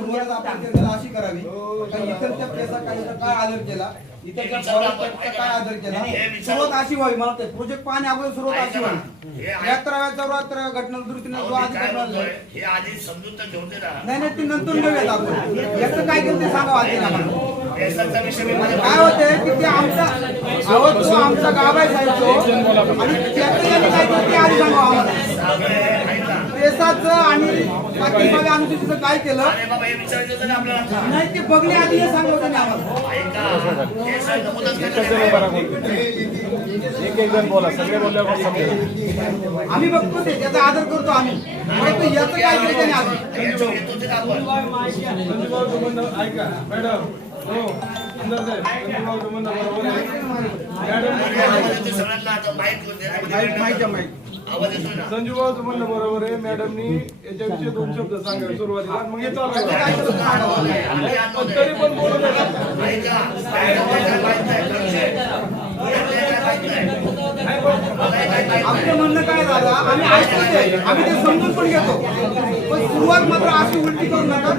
सुरुवात आपण चर्चा अशी करावी काही इतरच्या केसा काही काय आदर केला इतरच्या फॉरेस्टचा काय आदर केला सुरुवात अशी व्हावी मला ते प्रोजेक्ट पाहणे अगोदर सुरुवात अशी व्हावी 11व्या घटना दुरुस्तीने जो आधी घटना हे आधी समजून तर घेऊन दे ना. नाही ते नंतर घेऊयात आपण याचं काय केलं ते सांगा आधी आम्हाला केसाचा विषय काय होते की ते आमचा आवाज जो आमचा गाव आहे साहेब तो आणि त्याचं काय केलं ते आधी सांगा आम्हाला केसाचं आणि बाकी सगळ्या अनुसूचीचं काय केलं नाही ते बघणे आधी हे सांगलं होतं आम्हाला आम्ही बघतो ते त्याचा आदर करतो आम्ही याचं काय केलं ऐका मॅडम संजूभाऊचं म्हणणं बरोबर आहे. मॅडमनी याच्याविषयी 2 शब्द सांगावे सुरुवातीला मग हे चालू तरी पण बोलू आमचं म्हणणं काय झालं आम्ही ऐकतो ते आम्ही ते समजून पण घेतो पण सुरुवात मात्र अशी उलटी करू नका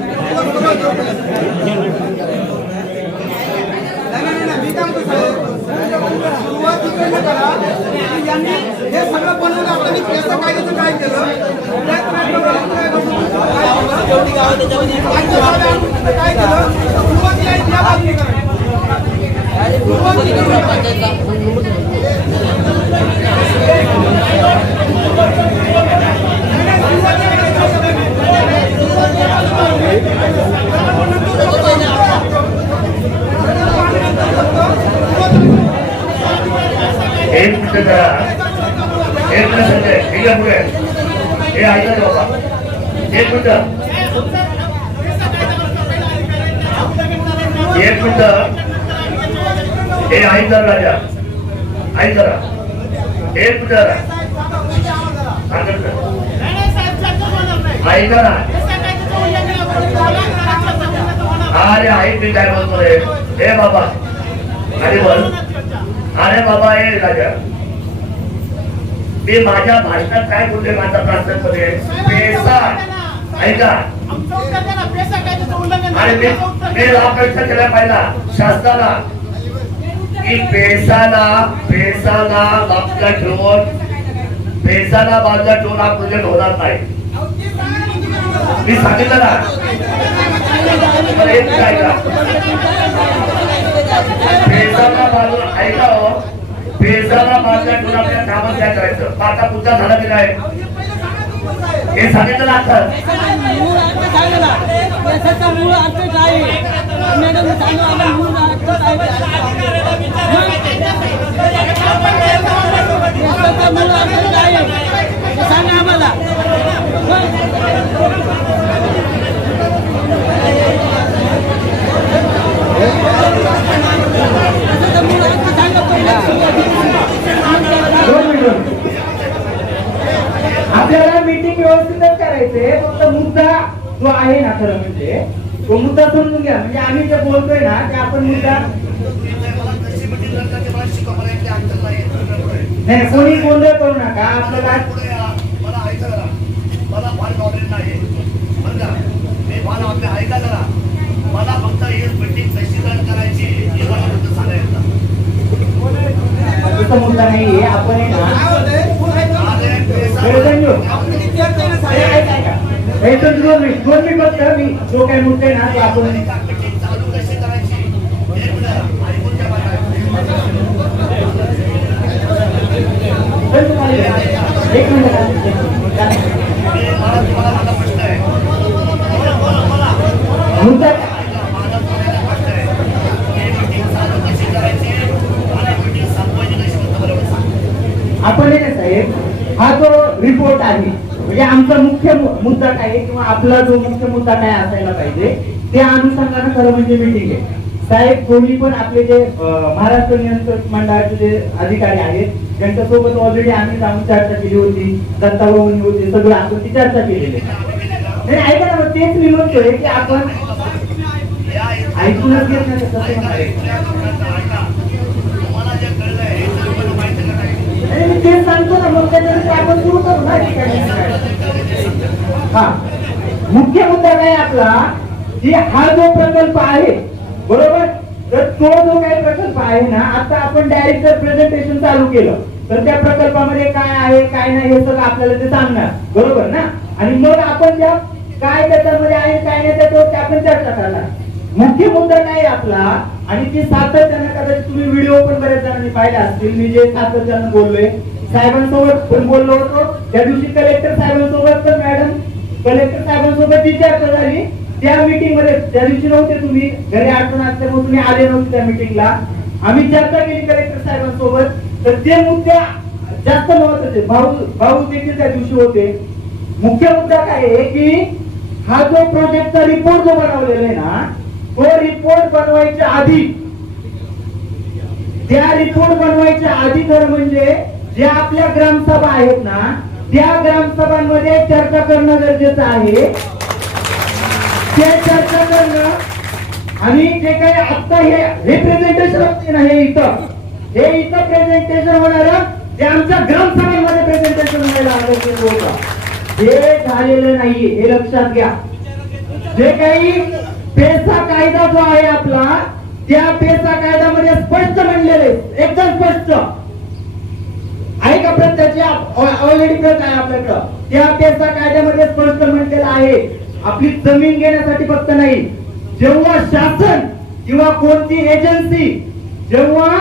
नाही मी काय म्हणतो साहेब सुरुवात इकडनं करा यांनी हे सगळं बनवलं असताना केसं कायद्याचं काय केलं काय केलं सुरुवातीला या बाजूने एक मिनिट करा एक मिनिट संजय ठीक पुढे हे ऐका बाबा एक मिनिट हे ऐका राजा ऐक जरा एक मिनिट ऐका ना अरे ऐक मी काय बोलतोय हे बाबा अरे बोल अरे बाबा हे राजा मी माझ्या भाषणात काय बोलले माझा प्रार्थनेमध्ये पैसा ऐका आणि मी अपेक्षा केल्या पाहिला शासनाला की पैसाला बाजूला ठेवून पैसाला बाजूला ठेवून हा प्रोजेक्ट होणार नाही मी सांगितलं ना पैसाला बाजूला ऐका हो पैसाला बाजूला ठेवून आपल्या कामात काय करायचं पाटा पुढचा झाला की काय हे सांगितलं ना आता मूळ अर्थ काय मॅडम सांगा मूळ अर्थ काय मूळ अर्थ काय सांगा आम्हाला आपल्याला मीटिंग व्यवस्थितच करायचंय फक्त मुद्दा जो आहे ना खरं म्हणजे तो मुद्दा समजून घ्या म्हणजे आम्ही जे बोलतोय ना ते आपण मुद्दा नाही कोणी गोंधळ करू नका आपल्याला मला फार नॉलेज नाही बरं का मी फार आपल्या ऐका जरा मला फक्त ही मीटिंग कशी रन करायची हे मला फक्त सांगायचं मुद्दा नाहीये आपण जो काही मुद्दे ना ते आपण चालू कशी करायची ऐकून घ्या एक मिनिट मला तुम्हाला प्रश्न आहे मुद्दा आपण साहेब हा जो रिपोर्ट आहे म्हणजे आमचा मुख्य मुद्दा काय किंवा आपला जो मुख्य मुद्दा काय असायला पाहिजे त्या अनुषंगाने खरं म्हणजे मीटिंग आहे साहेब कोणी पण आपले जे महाराष्ट्र नियंत्रक मंडळाचे जे अधिकारी आहेत त्यांच्यासोबत ऑलरेडी आम्ही जाऊन चर्चा केली होती दत्ताभाऊनी होते सगळं आपण ती चर्चा केलेली आहे ऐका ना तेच मी म्हणतोय की आपण ऐकूनच घेत नाही तेच सांगतो ना मग त्याच्यानंतर आपण सुरू करू ना हा मुख्य मुद्दा काय आपला की हा जो प्रकल्प आहे बरोबर, तर तो जो काही प्रकल्प आहे ना, आता आपण डायरेक्ट जर प्रेझेंटेशन चालू केलं तर त्या प्रकल्पामध्ये काय आहे काय नाही हे सगळं आपल्याला ते सांगणार बरोबर ना, आणि मग आपण त्या काय त्याच्यामध्ये आहे काय नाही त्याच्यावर आपण चर्चा करणार. मुख्य मुद्दा काय आपला, आणि ती सातत्यानं कदाचित तुम्ही व्हिडिओ पण बऱ्याच जणांनी पाहिले असतील, मी जे सातत्यानं बोललोय साहेबांसोबत पण बोललो होतो त्या दिवशी, कलेक्टर साहेबांसोबत पण मॅडम कलेक्टर साहेबांसोबत जी चर्चा झाली त्या मीटिंग मध्ये, त्या दिवशी नव्हते तुम्ही, घरी अडचण असल्यामुळे तुम्ही आले नव्हते त्या मीटिंगला, आम्ही चर्चा केली कलेक्टर साहेबांसोबत. तर ते मुद्दे जास्त महत्वाचे, भाऊ देखील त्या दिवशी होते. मुख्य मुद्दा काय आहे की हा जो प्रोजेक्टचा रिपोर्ट जो बनवलेला आहे ना, तो रिपोर्ट बनवायच्या आधी, त्या रिपोर्ट बनवायच्या आधी खरं म्हणजे ज्या आपल्या ग्रामसभा आहेत ना, त्या ग्रामसभांमध्ये चर्चा करणं गरजेचं आहे. ते चर्चा करणं, आणि जे काही आता हे प्रेझेंटेशन असते ना, हे इथं प्रेझेंटेशन होणार, ते आमच्या ग्रामसभेमध्ये प्रेझेंटेशन व्हायला गरजेचं होतं. हे झालेलं नाहीये, हे लक्षात घ्या. जे काही पेसा कायदा जो आहे आपला, त्या पेसा कायद्यामध्ये स्पष्ट म्हणलेले, एकदम स्पष्ट आहे का, प्रत्यक्ष ऑलरेडी प्रत आहे आपल्याकडं, त्या पेसा कायद्यामध्ये स्पष्ट म्हटलेलं आहे आपली जमीन घेण्यासाठी फक्त नाही, जेव्हा शासन किंवा कोणती एजन्सी जेव्हा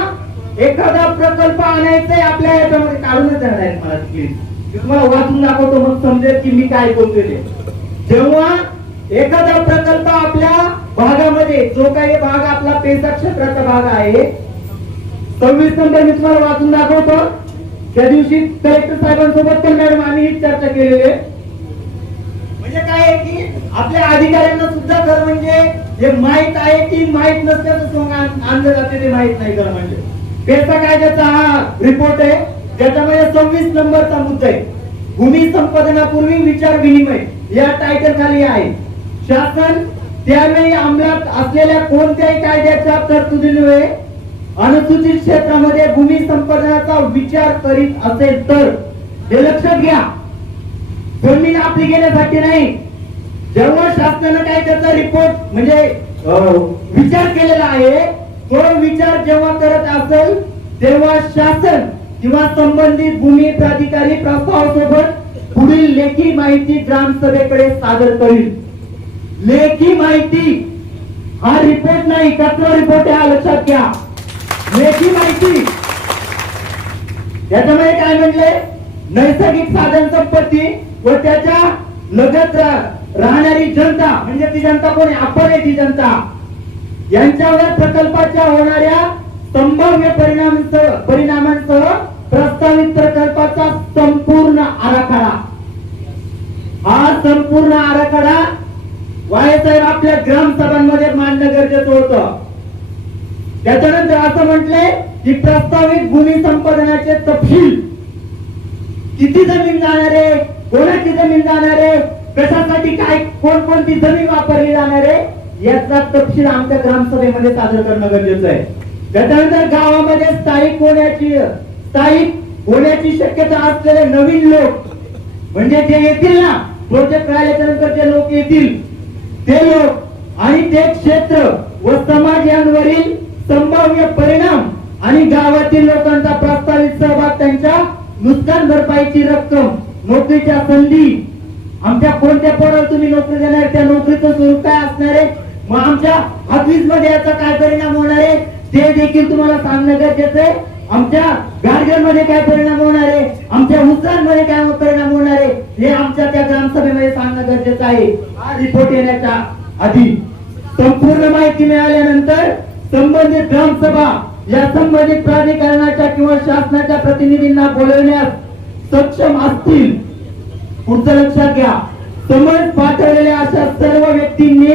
एखादा प्रकल्प आणायचा आहे आपल्या याच्यामध्ये, काढूनच जाणार आहे मला प्लीज, तुम्हाला वाचून दाखवतो मग समजेल की मी काय बोलतोय ते. जेव्हा एखादा प्रकल्प आपल्या भागामध्ये, जो काही भाग आपला पेसा क्षेत्राचा भाग आहे, 26 नंबर मी तुम्हाला वाचून दाखवतो. त्या दिवशी कलेक्टर साहेबांसोबत पण मॅडम आम्ही ही चर्चा केलेली आहे. म्हणजे काय आहे की आपल्या अधिकाऱ्यांना सुद्धा खरं म्हणजे हे माहित आहे की माहित नसल्याचं सोंग आणलं जाते, ते माहित नाही खरं म्हणजे. पेसा कायद्याचा हा रिपोर्ट आहे, त्याच्यामध्ये 26 नंबरचा मुद्दा आहे, भूमी संपादनापूर्वी विचार विनिमय या टायटल खाली आहे. शासन त्यावेळी अंमलात असलेल्या कोणत्याही कायद्याच्या तरतुदीमुळे अनुसूचित क्षेत्रामध्ये भूमी संपादनाचा विचार करीत असेल तर, हे लक्षात घ्या, जमीन आपली घेण्यासाठी नाही. जेव्हा शासनानं काय त्याचा रिपोर्ट म्हणजे विचार केलेला आहे, तो विचार जेव्हा करत असेल तेव्हा शासन किंवा संबंधित भूमी प्राधिकारी प्रस्तावासोबत पुढील लेखी माहिती ग्रामसभेकडे सादर करील. लेखी माहिती हा रिपोर्ट नाही, कचरा रिपोर्ट आहे, हा लक्षात घ्या. लेखी माहिती याच्यामध्ये काय म्हणले, नैसर्गिक साधन संपत्ती व त्याच्या लगत राहणारी जनता, म्हणजे ती जनता कोणी, आपण आहे ती जनता, यांच्यावर प्रकल्पाच्या होणाऱ्या संभाव्य परिणामांसह प्रस्तावित प्रकल्पाचा संपूर्ण आराखडा, हा संपूर्ण आराखडा वायसाहेब आपल्या ग्रामसभांमध्ये मांडणं गरजेचं होतं. त्याच्यानंतर असं म्हटलंय की प्रस्तावित भूमी संपादनाचे तपशील, किती जमीन जाणार आहे, कोणाची जमीन जाणार आहे, कशासाठी काय, कोणकोणती जमीन वापरली जाणार आहे, याचा तपशील आमच्या ग्रामसभेमध्ये सादर करणं गरजेचं आहे. त्याच्यानंतर गावामध्ये स्थायिक होण्याची शक्यता असलेले नवीन लोक, म्हणजे जे येतील ना प्रोजेक्ट राहिल्याच्या नंतर जे लोक येतील ते लोक आणि ते क्षेत्र व समाज यांवरील संभाव्य परिणाम आणि गावातील लोकांचा प्रस्तावित सहभाग, त्यांच्या नुकसान भरपाईची रक्कम, नोकरीच्या संधी, आमच्या कोणत्या पदावर तुम्ही नोकरी देणार, त्या नोकरीचं स्वरूप काय असणार आहे, मग आमच्या ऑफिस मध्ये याचा काय परिणाम होणार आहे ते देखील तुम्हाला सांगणं गरजेचं आहे. आमच्या गार्डन मध्ये काय परिणाम होणार आहे, आमच्या उद्यानामध्ये काय परिणाम होणार आहे, हे आमच्या त्या ग्रामसभेमध्ये सांगणं गरजेचं आहे. हा रिपोर्ट येण्याच्या आधी संपूर्ण माहिती मिळाल्यानंतर संबंधित ग्रामसभा या संबंधित प्राधिकरणाच्या किंवा शासनाच्या प्रतिनिधींना बोलवण्यास सक्षम असतील. पुढचं लक्षात घ्या, समज पाठवलेल्या अशा सर्व व्यक्तींनी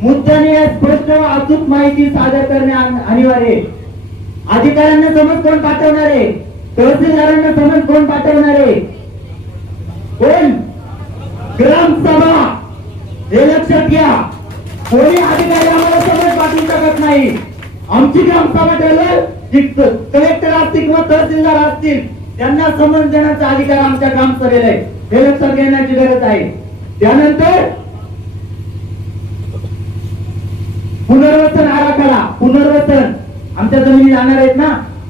मुद्द्याने स्पष्ट व अचूक माहिती सादर करणे अनिवार्य आहे. अधिकाऱ्यांना समज कोण पाठवणार आहे, तहसीलदारांना समज कोण पाठवणार आहे, कोण, ग्रामसभा. हे लक्षात घ्या, कोणी अधिकारी आम्हाला समज पाठवू शकत नाही. आमची ग्रामसभा ठरलं की कलेक्टर असतील किंवा तहसीलदार असतील, त्यांना समज देण्याचा अधिकार आमच्या ग्रामसभेला आहे. हे लक्षात घेण्याची गरज आहे. त्यानंतर पुनर्वसन आराखडा, पुनर्वसन आमच्या जमिनी जाणार आहेत ना,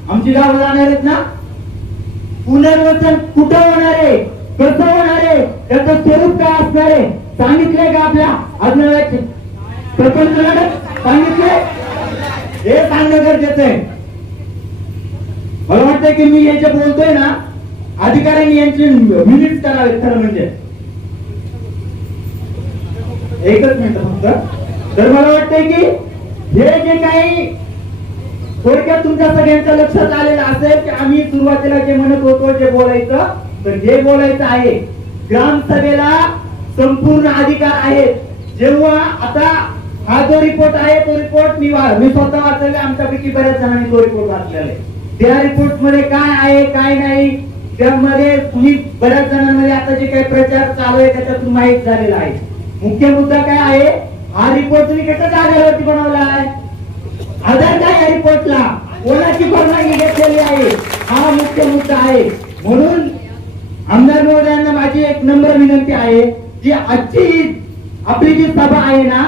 आमची गावं जाणार आहेत ना. पुनर्वसन कुठं होणार आहे, कसं होणार आहे, त्याचं स्वरूप काय असणार आहे सांगितलंय का आपल्या अज्ञानाचे प्रकल्प सांगितले? हे सांगणं गरजेचं आहे. मला वाटतं की मी हे जे बोलतोय ना, अधिकाऱ्यांनी यांचे मिनिट्स करावे. खरं म्हणजे एकच मिनिट फक्त. तर मला वाटतंय की हे जे काही थोडक्यात तुमच्या सगळ्यांच्या लक्षात आलेलं असेल की आम्ही सुरुवातीला जे म्हणत होतो जे बोलायचं, तर हे बोलायचं आहे. ग्रामसभेला संपूर्ण अधिकार आहेत. जेव्हा आता हा जो रिपोर्ट आहे तो रिपोर्ट मी स्वतः वाचलेला, आमच्यापैकी बऱ्याच जणांनी तो रिपोर्ट वाचलेला आहे. त्या रिपोर्ट मध्ये काय आहे काय नाही त्यामध्ये तुम्ही बऱ्याच जणांमध्ये आता जे काही प्रचार चालू आहे त्याच्यातून माहीत झालेला आहे. मुख्य मुद्दा काय आहे, हा रिपोर्ट तुम्ही कशाच्या आधारावरती बनवला आहे, आधार काय या रिपोर्टला, कोणाची परवानगी घेतलेली आहे, हा मुख्य मुद्दा आहे. म्हणून आमदार महोदयांना माझी एक नम्र विनंती आहे की आजची आपली जी सभा आहे ना,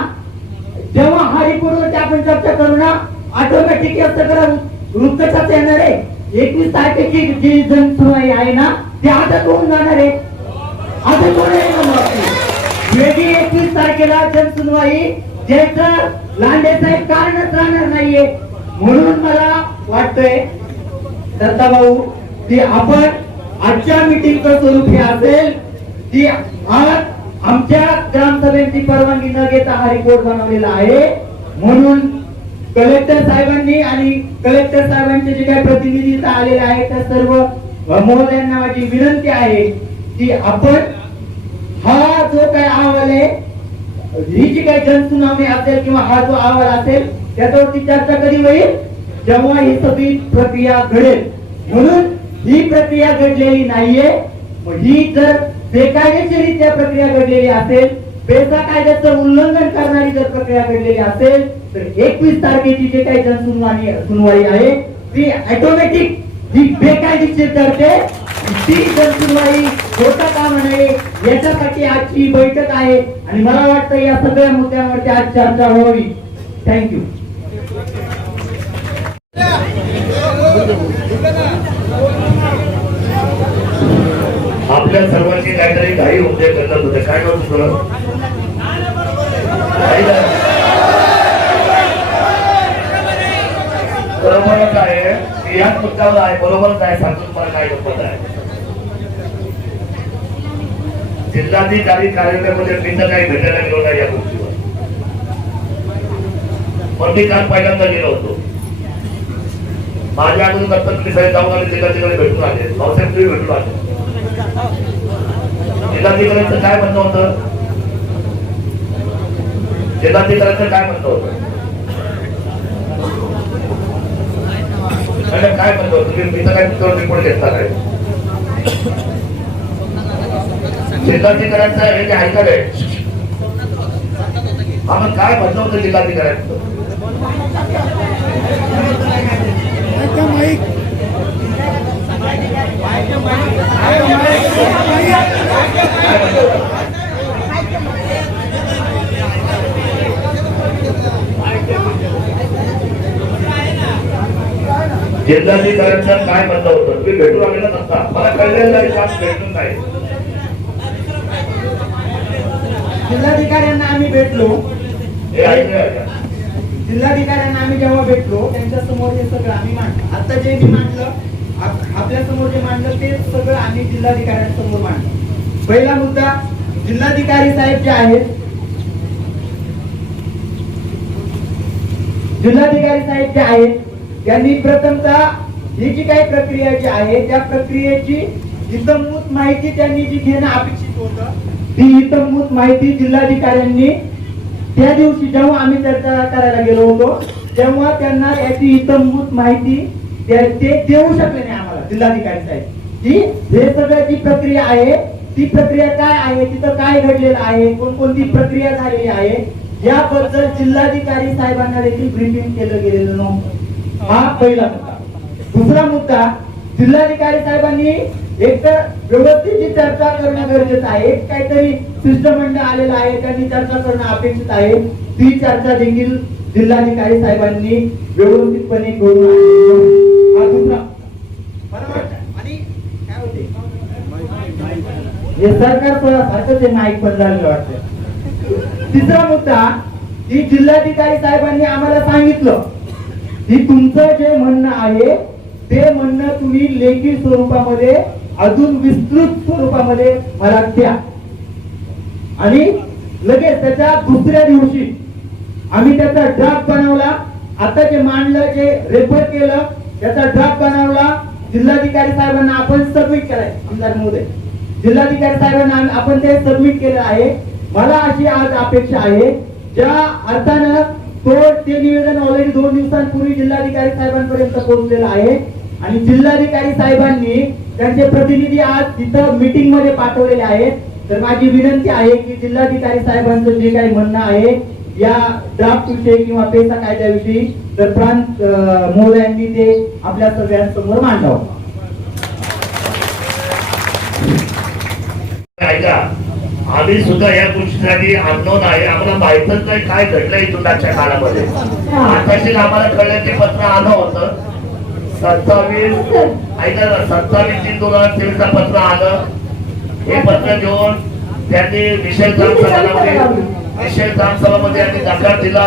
जेव्हा हा रिपोर्टवरती आपण चर्चा करू ना, ऑटोमॅटिक सगळं वृत्तचाच येणार आहे. 21 तारखेची जी जनसुनवाई आहे ना, ती आता होऊन जाणार आहे. आता कोण वेगळी 21 तारखेला जनसुनवाई ज्याचं लांडे साहेब कारणच राहणार नाहीये. म्हणून मला वाटतंय दत्ता भाऊ की आपण आजच्या मीटिंगचं स्वरूप हे असेल की आज आमच्या ग्रामसभेची परवानगी न घेता हा रिपोर्ट बनवलेला आहे. म्हणून कलेक्टर साहेबांनी आणि कलेक्टर साहेबांचे जे काही प्रतिनिधी इथं आलेले आहेत त्या सर्व महोदयांना माझी विनंती आहे की आपण हा जो काही अहवाल आहे, ही जी काही जनसुनावणी असेल किंवा हा जो अहवाल असेल त्याच्यावरती चर्चा कधी होईल, जेव्हा ही सगळी प्रक्रिया घडेल. म्हणून ही प्रक्रिया घडलेली नाहीये. ही जर बेकायदेशीरित्या प्रक्रिया घडलेली असेल, बेसा कायद्याचं उल्लंघन करणारी जर प्रक्रिया घडलेली असेल, तर 21 तारखेची जे काही जनसुनवाई आहे ती ऑटोमॅटिक ही बेकायदेशीर ठरते. ती जनसुनवाई होता कामा नये याच्यासाठी आजची बैठक आहे आणि मला वाटतं या सगळ्या मुद्द्यांवरती आज चर्चा व्हावी. थँक्यू. आपल्या सर्वांची काहीतरी घाई उद्या करत होते. काय करतो तुला बरोबरच आहे, याच मुद्द्यावर आहे, बरोबरच आहे. सांगतो तुम्हाला काय गप्पत आहे. जिल्हाधिकारी कार्यालयामध्ये मी तर काही भेटायला गेलो नाही या गोष्टीवर, पण मी काल पहिल्यांदा गेलो होतो. माझ्या अगोदर दत्तक साहेब जाऊन आले, जिल्हाधिकारी भेटून आले, भाऊसाहेब तुम्ही भेटून आले. जिल्हाधिकाऱ्यांचं काय म्हणणं होतं, जिल्हाधिकाऱ्यांचं काय म्हणणं होतं, काय म्हणतो तुम्ही, मी तर काय रिपोर्ट घेतला काय. जिल्हाधिकाऱ्यांचं हे जे ऐकलं आहे, आपण काय म्हणलं होतं जिल्हाधिकाऱ्यांचं, जिल्हाधिकाऱ्यांचं काय म्हणणं होतं, तुम्ही भेटून आलेला नसता, मला कळलेलं भेटून नाही. जिल्हाधिकाऱ्यांना आम्ही भेटलो, हे ऐकलं का? जिल्हाधिकाऱ्यांना आम्ही जेव्हा भेटलो त्यांच्या समोर हे सगळं आम्ही मांडलं. आता जे मी मांडलं, आपल्या समोर जे मांडलं ते सगळं आम्ही जिल्हाधिकाऱ्यांसमोर मांडलं. पहिला मुद्दा, जिल्हाधिकारी साहेब जे आहेत, जिल्हाधिकारी साहेब जे आहेत त्यांनी प्रथमतः ही जी काही प्रक्रिया जी आहे त्या प्रक्रियेची इतंभूत माहिती त्यांनी जी घेणं अपेक्षित होतं, ती इतंभूत माहिती जिल्हाधिकाऱ्यांनी त्या दिवशी जेव्हा आम्ही चर्चा करायला गेलो होतो तेव्हा त्यांना याची इतंभूत माहिती ते देऊ शकले नाही आम्हाला जिल्हाधिकारी साहेब. की हे सगळं जी प्रक्रिया आहे ती प्रक्रिया काय आहे, तिथं काय घडलेलं आहे, कोणकोणती प्रक्रिया झालेली आहे याबद्दल जिल्हाधिकारी साहेबांना देखील ब्रीफिंग केलं गेलेलं नव्हतं. हा पहिला मुद्दा. दुसरा मुद्दा, जिल्हाधिकारी साहेबांनी एक तर व्यवस्थित चर्चा करणं गरजेचं आहे. काहीतरी शिष्टमंडळ आलेलं आहे, त्यांनी चर्चा करणं अपेक्षित आहे. ती चर्चा देखील जिल्हाधिकारी साहेबांनी व्यवस्थितपणे करून आणले. हा दुसरा मला वाटतं आणि काय होते हे सरकार सारखंच आहे, नाईक पण झालेलं वाटतं. तिसरा मुद्दा की जिल्हाधिकारी साहेबांनी आम्हाला सांगितलं की तुमचं जे म्हणणं आहे ते म्हणणं तुम्ही लेखी स्वरूपामध्ये अजून विस्तृत स्वरूपामध्ये मला द्या. आणि लगेच त्याच्या दुसऱ्या दिवशी आम्ही त्याचा ड्राफ्ट बनवला. आता जे मांडलं, जे रेफर केलं, त्याचा ड्राफ्ट बनवला, जिल्हाधिकारी साहेबांना आपण सबमिट केलाय. आमदार महोदय, जिल्हाधिकारी साहेबांना आपण ते सबमिट केलं आहे. मला अशी आज अपेक्षा आहे ज्या अर्थानं ते निवेदन ऑलरेडी 2 दिवसांपूर्वी जिल्हाधिकारी साहेबांपर्यंत पोहोचलेलं आहे आणि जिल्हाधिकारी साहेबांनी त्यांचे प्रतिनिधी आज तिथं मीटिंग मध्ये पाठवलेले आहेत. तर माझी विनंती आहे की जिल्हाधिकारी साहेबांचं जे काही म्हणणं आहे या ड्राफ्ट विषयी किंवा पेसा कायद्याविषयी तर प्रांत महोदयांनी ते आपल्या सगळ्यांसमोर मांडावं. ऐका, आम्ही सुद्धा या गोष्टीसाठी अननोन आहे. आम्हाला माहितच नाही काय घडलं इथून आजच्या काळामध्ये. आताशीच आम्हाला कळलं ते पत्र आलं होतं 27 ऐका ना, 27/3/2023 पत्र आलं. हे पत्र घेऊन त्यांनी विषय ग्रामसभामध्ये यांनी नकार दिला.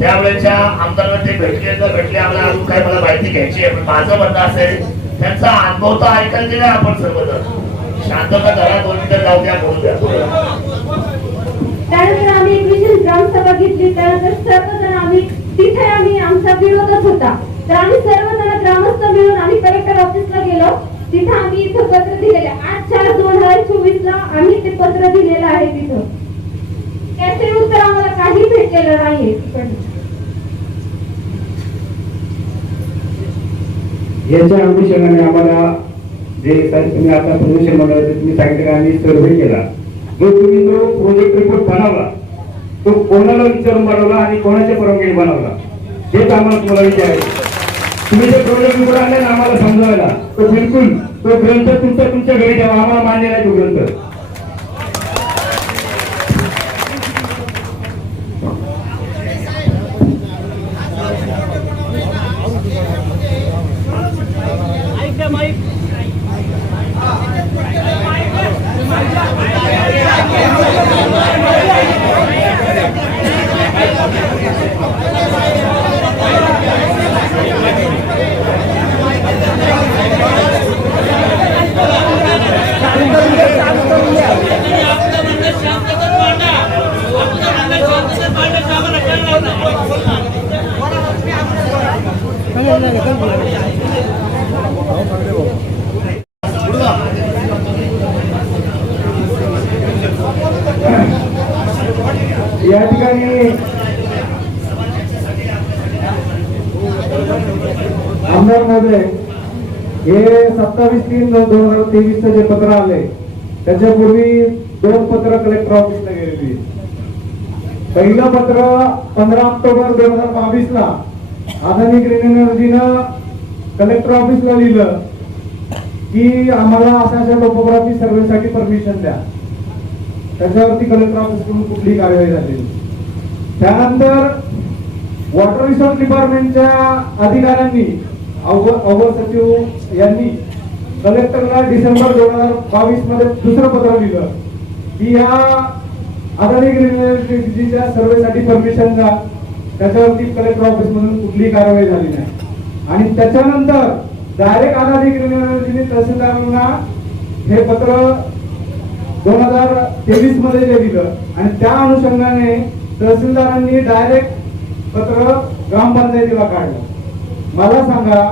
त्यावेळेच्या आमदारांना ते भेटले आम्हाला अजून काय मला माहिती घ्यायची आहे. पण माझं म्हणणं असेल त्यांचा अनुभव तर ऐकायला दिला आपण सर्वजण. शांतता करा, 2 मिनिटं जाऊ द्या, बोलू द्या. त्यानंतर आम्ही एक विशेष ग्रामसभा घेतली. त्यानंतर सर्वजण आम्ही आमचा विरोधच होता. तर आम्ही सर्वजण ग्रामस्थ मिळून आम्ही कलेक्टर ऑफिसला गेलो. तिथं आम्ही इथं पत्र दिलेले 8/4/2024 आम्ही ते पत्र दिलेलं आहे. तिथं त्याचे उत्तर आम्हाला काही भेटलेलं नाहीये. याच्या अनुषंगाने आम्हाला जे तुम्ही आता प्रदूषण मंडळाचे तुम्ही सांगितले आम्ही सर्वे केला. जो तुम्ही जो प्रोजेक्ट रिपोर्ट बनवला तो कोणाला विचारून बनवला आणि कोणाच्या परवानगीने बनवला हेच आम्हाला तुम्हाला विचारायचं. तुम्ही जे प्रोजेक्ट रिपोर्ट आणले ना आम्हाला समजायला तो बिलकुल तो ग्रंथ तुमच्या घरी ठेवा. आम्हाला मान्य नाही तो ग्रंथ. या ठिकाणी आमदार महोदय हे 27/3/2023 जे पत्र आले त्याच्यापूर्वी 2 पत्र कलेक्टर ऑफिसला गेलेली. पहिलं पत्र 15 ऑक्टोबर 2022 ला अदानी ग्रीन एनर्जीनं कलेक्टर ऑफिसला लिहिलं की आम्हाला अशा टोपोग्राफी सर्वेसाठी परमिशन द्या. त्याच्यावरती कलेक्टर ऑफिसकडून कुठलीही कार्यवाही झालेली. त्यानंतर वॉटर रिसोर्स डिपार्टमेंटच्या अधिकाऱ्यांनी अवर सचिव यांनी कलेक्टरला डिसेंबर 2022 मध्ये दुसरं पत्र लिहिलं की या अदानी ग्रीन एनर्जीच्या सर्वेसाठी परमिशन द्या. त्याच्यावरती कलेक्टर ऑफिस मधून कुठलीही कारवाई झाली नाही. आणि त्याच्यानंतर डायरेक्ट अदानी ग्रीन एनर्जीने तहसीलदारांना हे पत्र 2023 मध्ये जे दिलं आणि त्या अनुषंगाने तहसीलदारांनी डायरेक्ट पत्र ग्रामपंचायतीला काढलं. मला सांगा,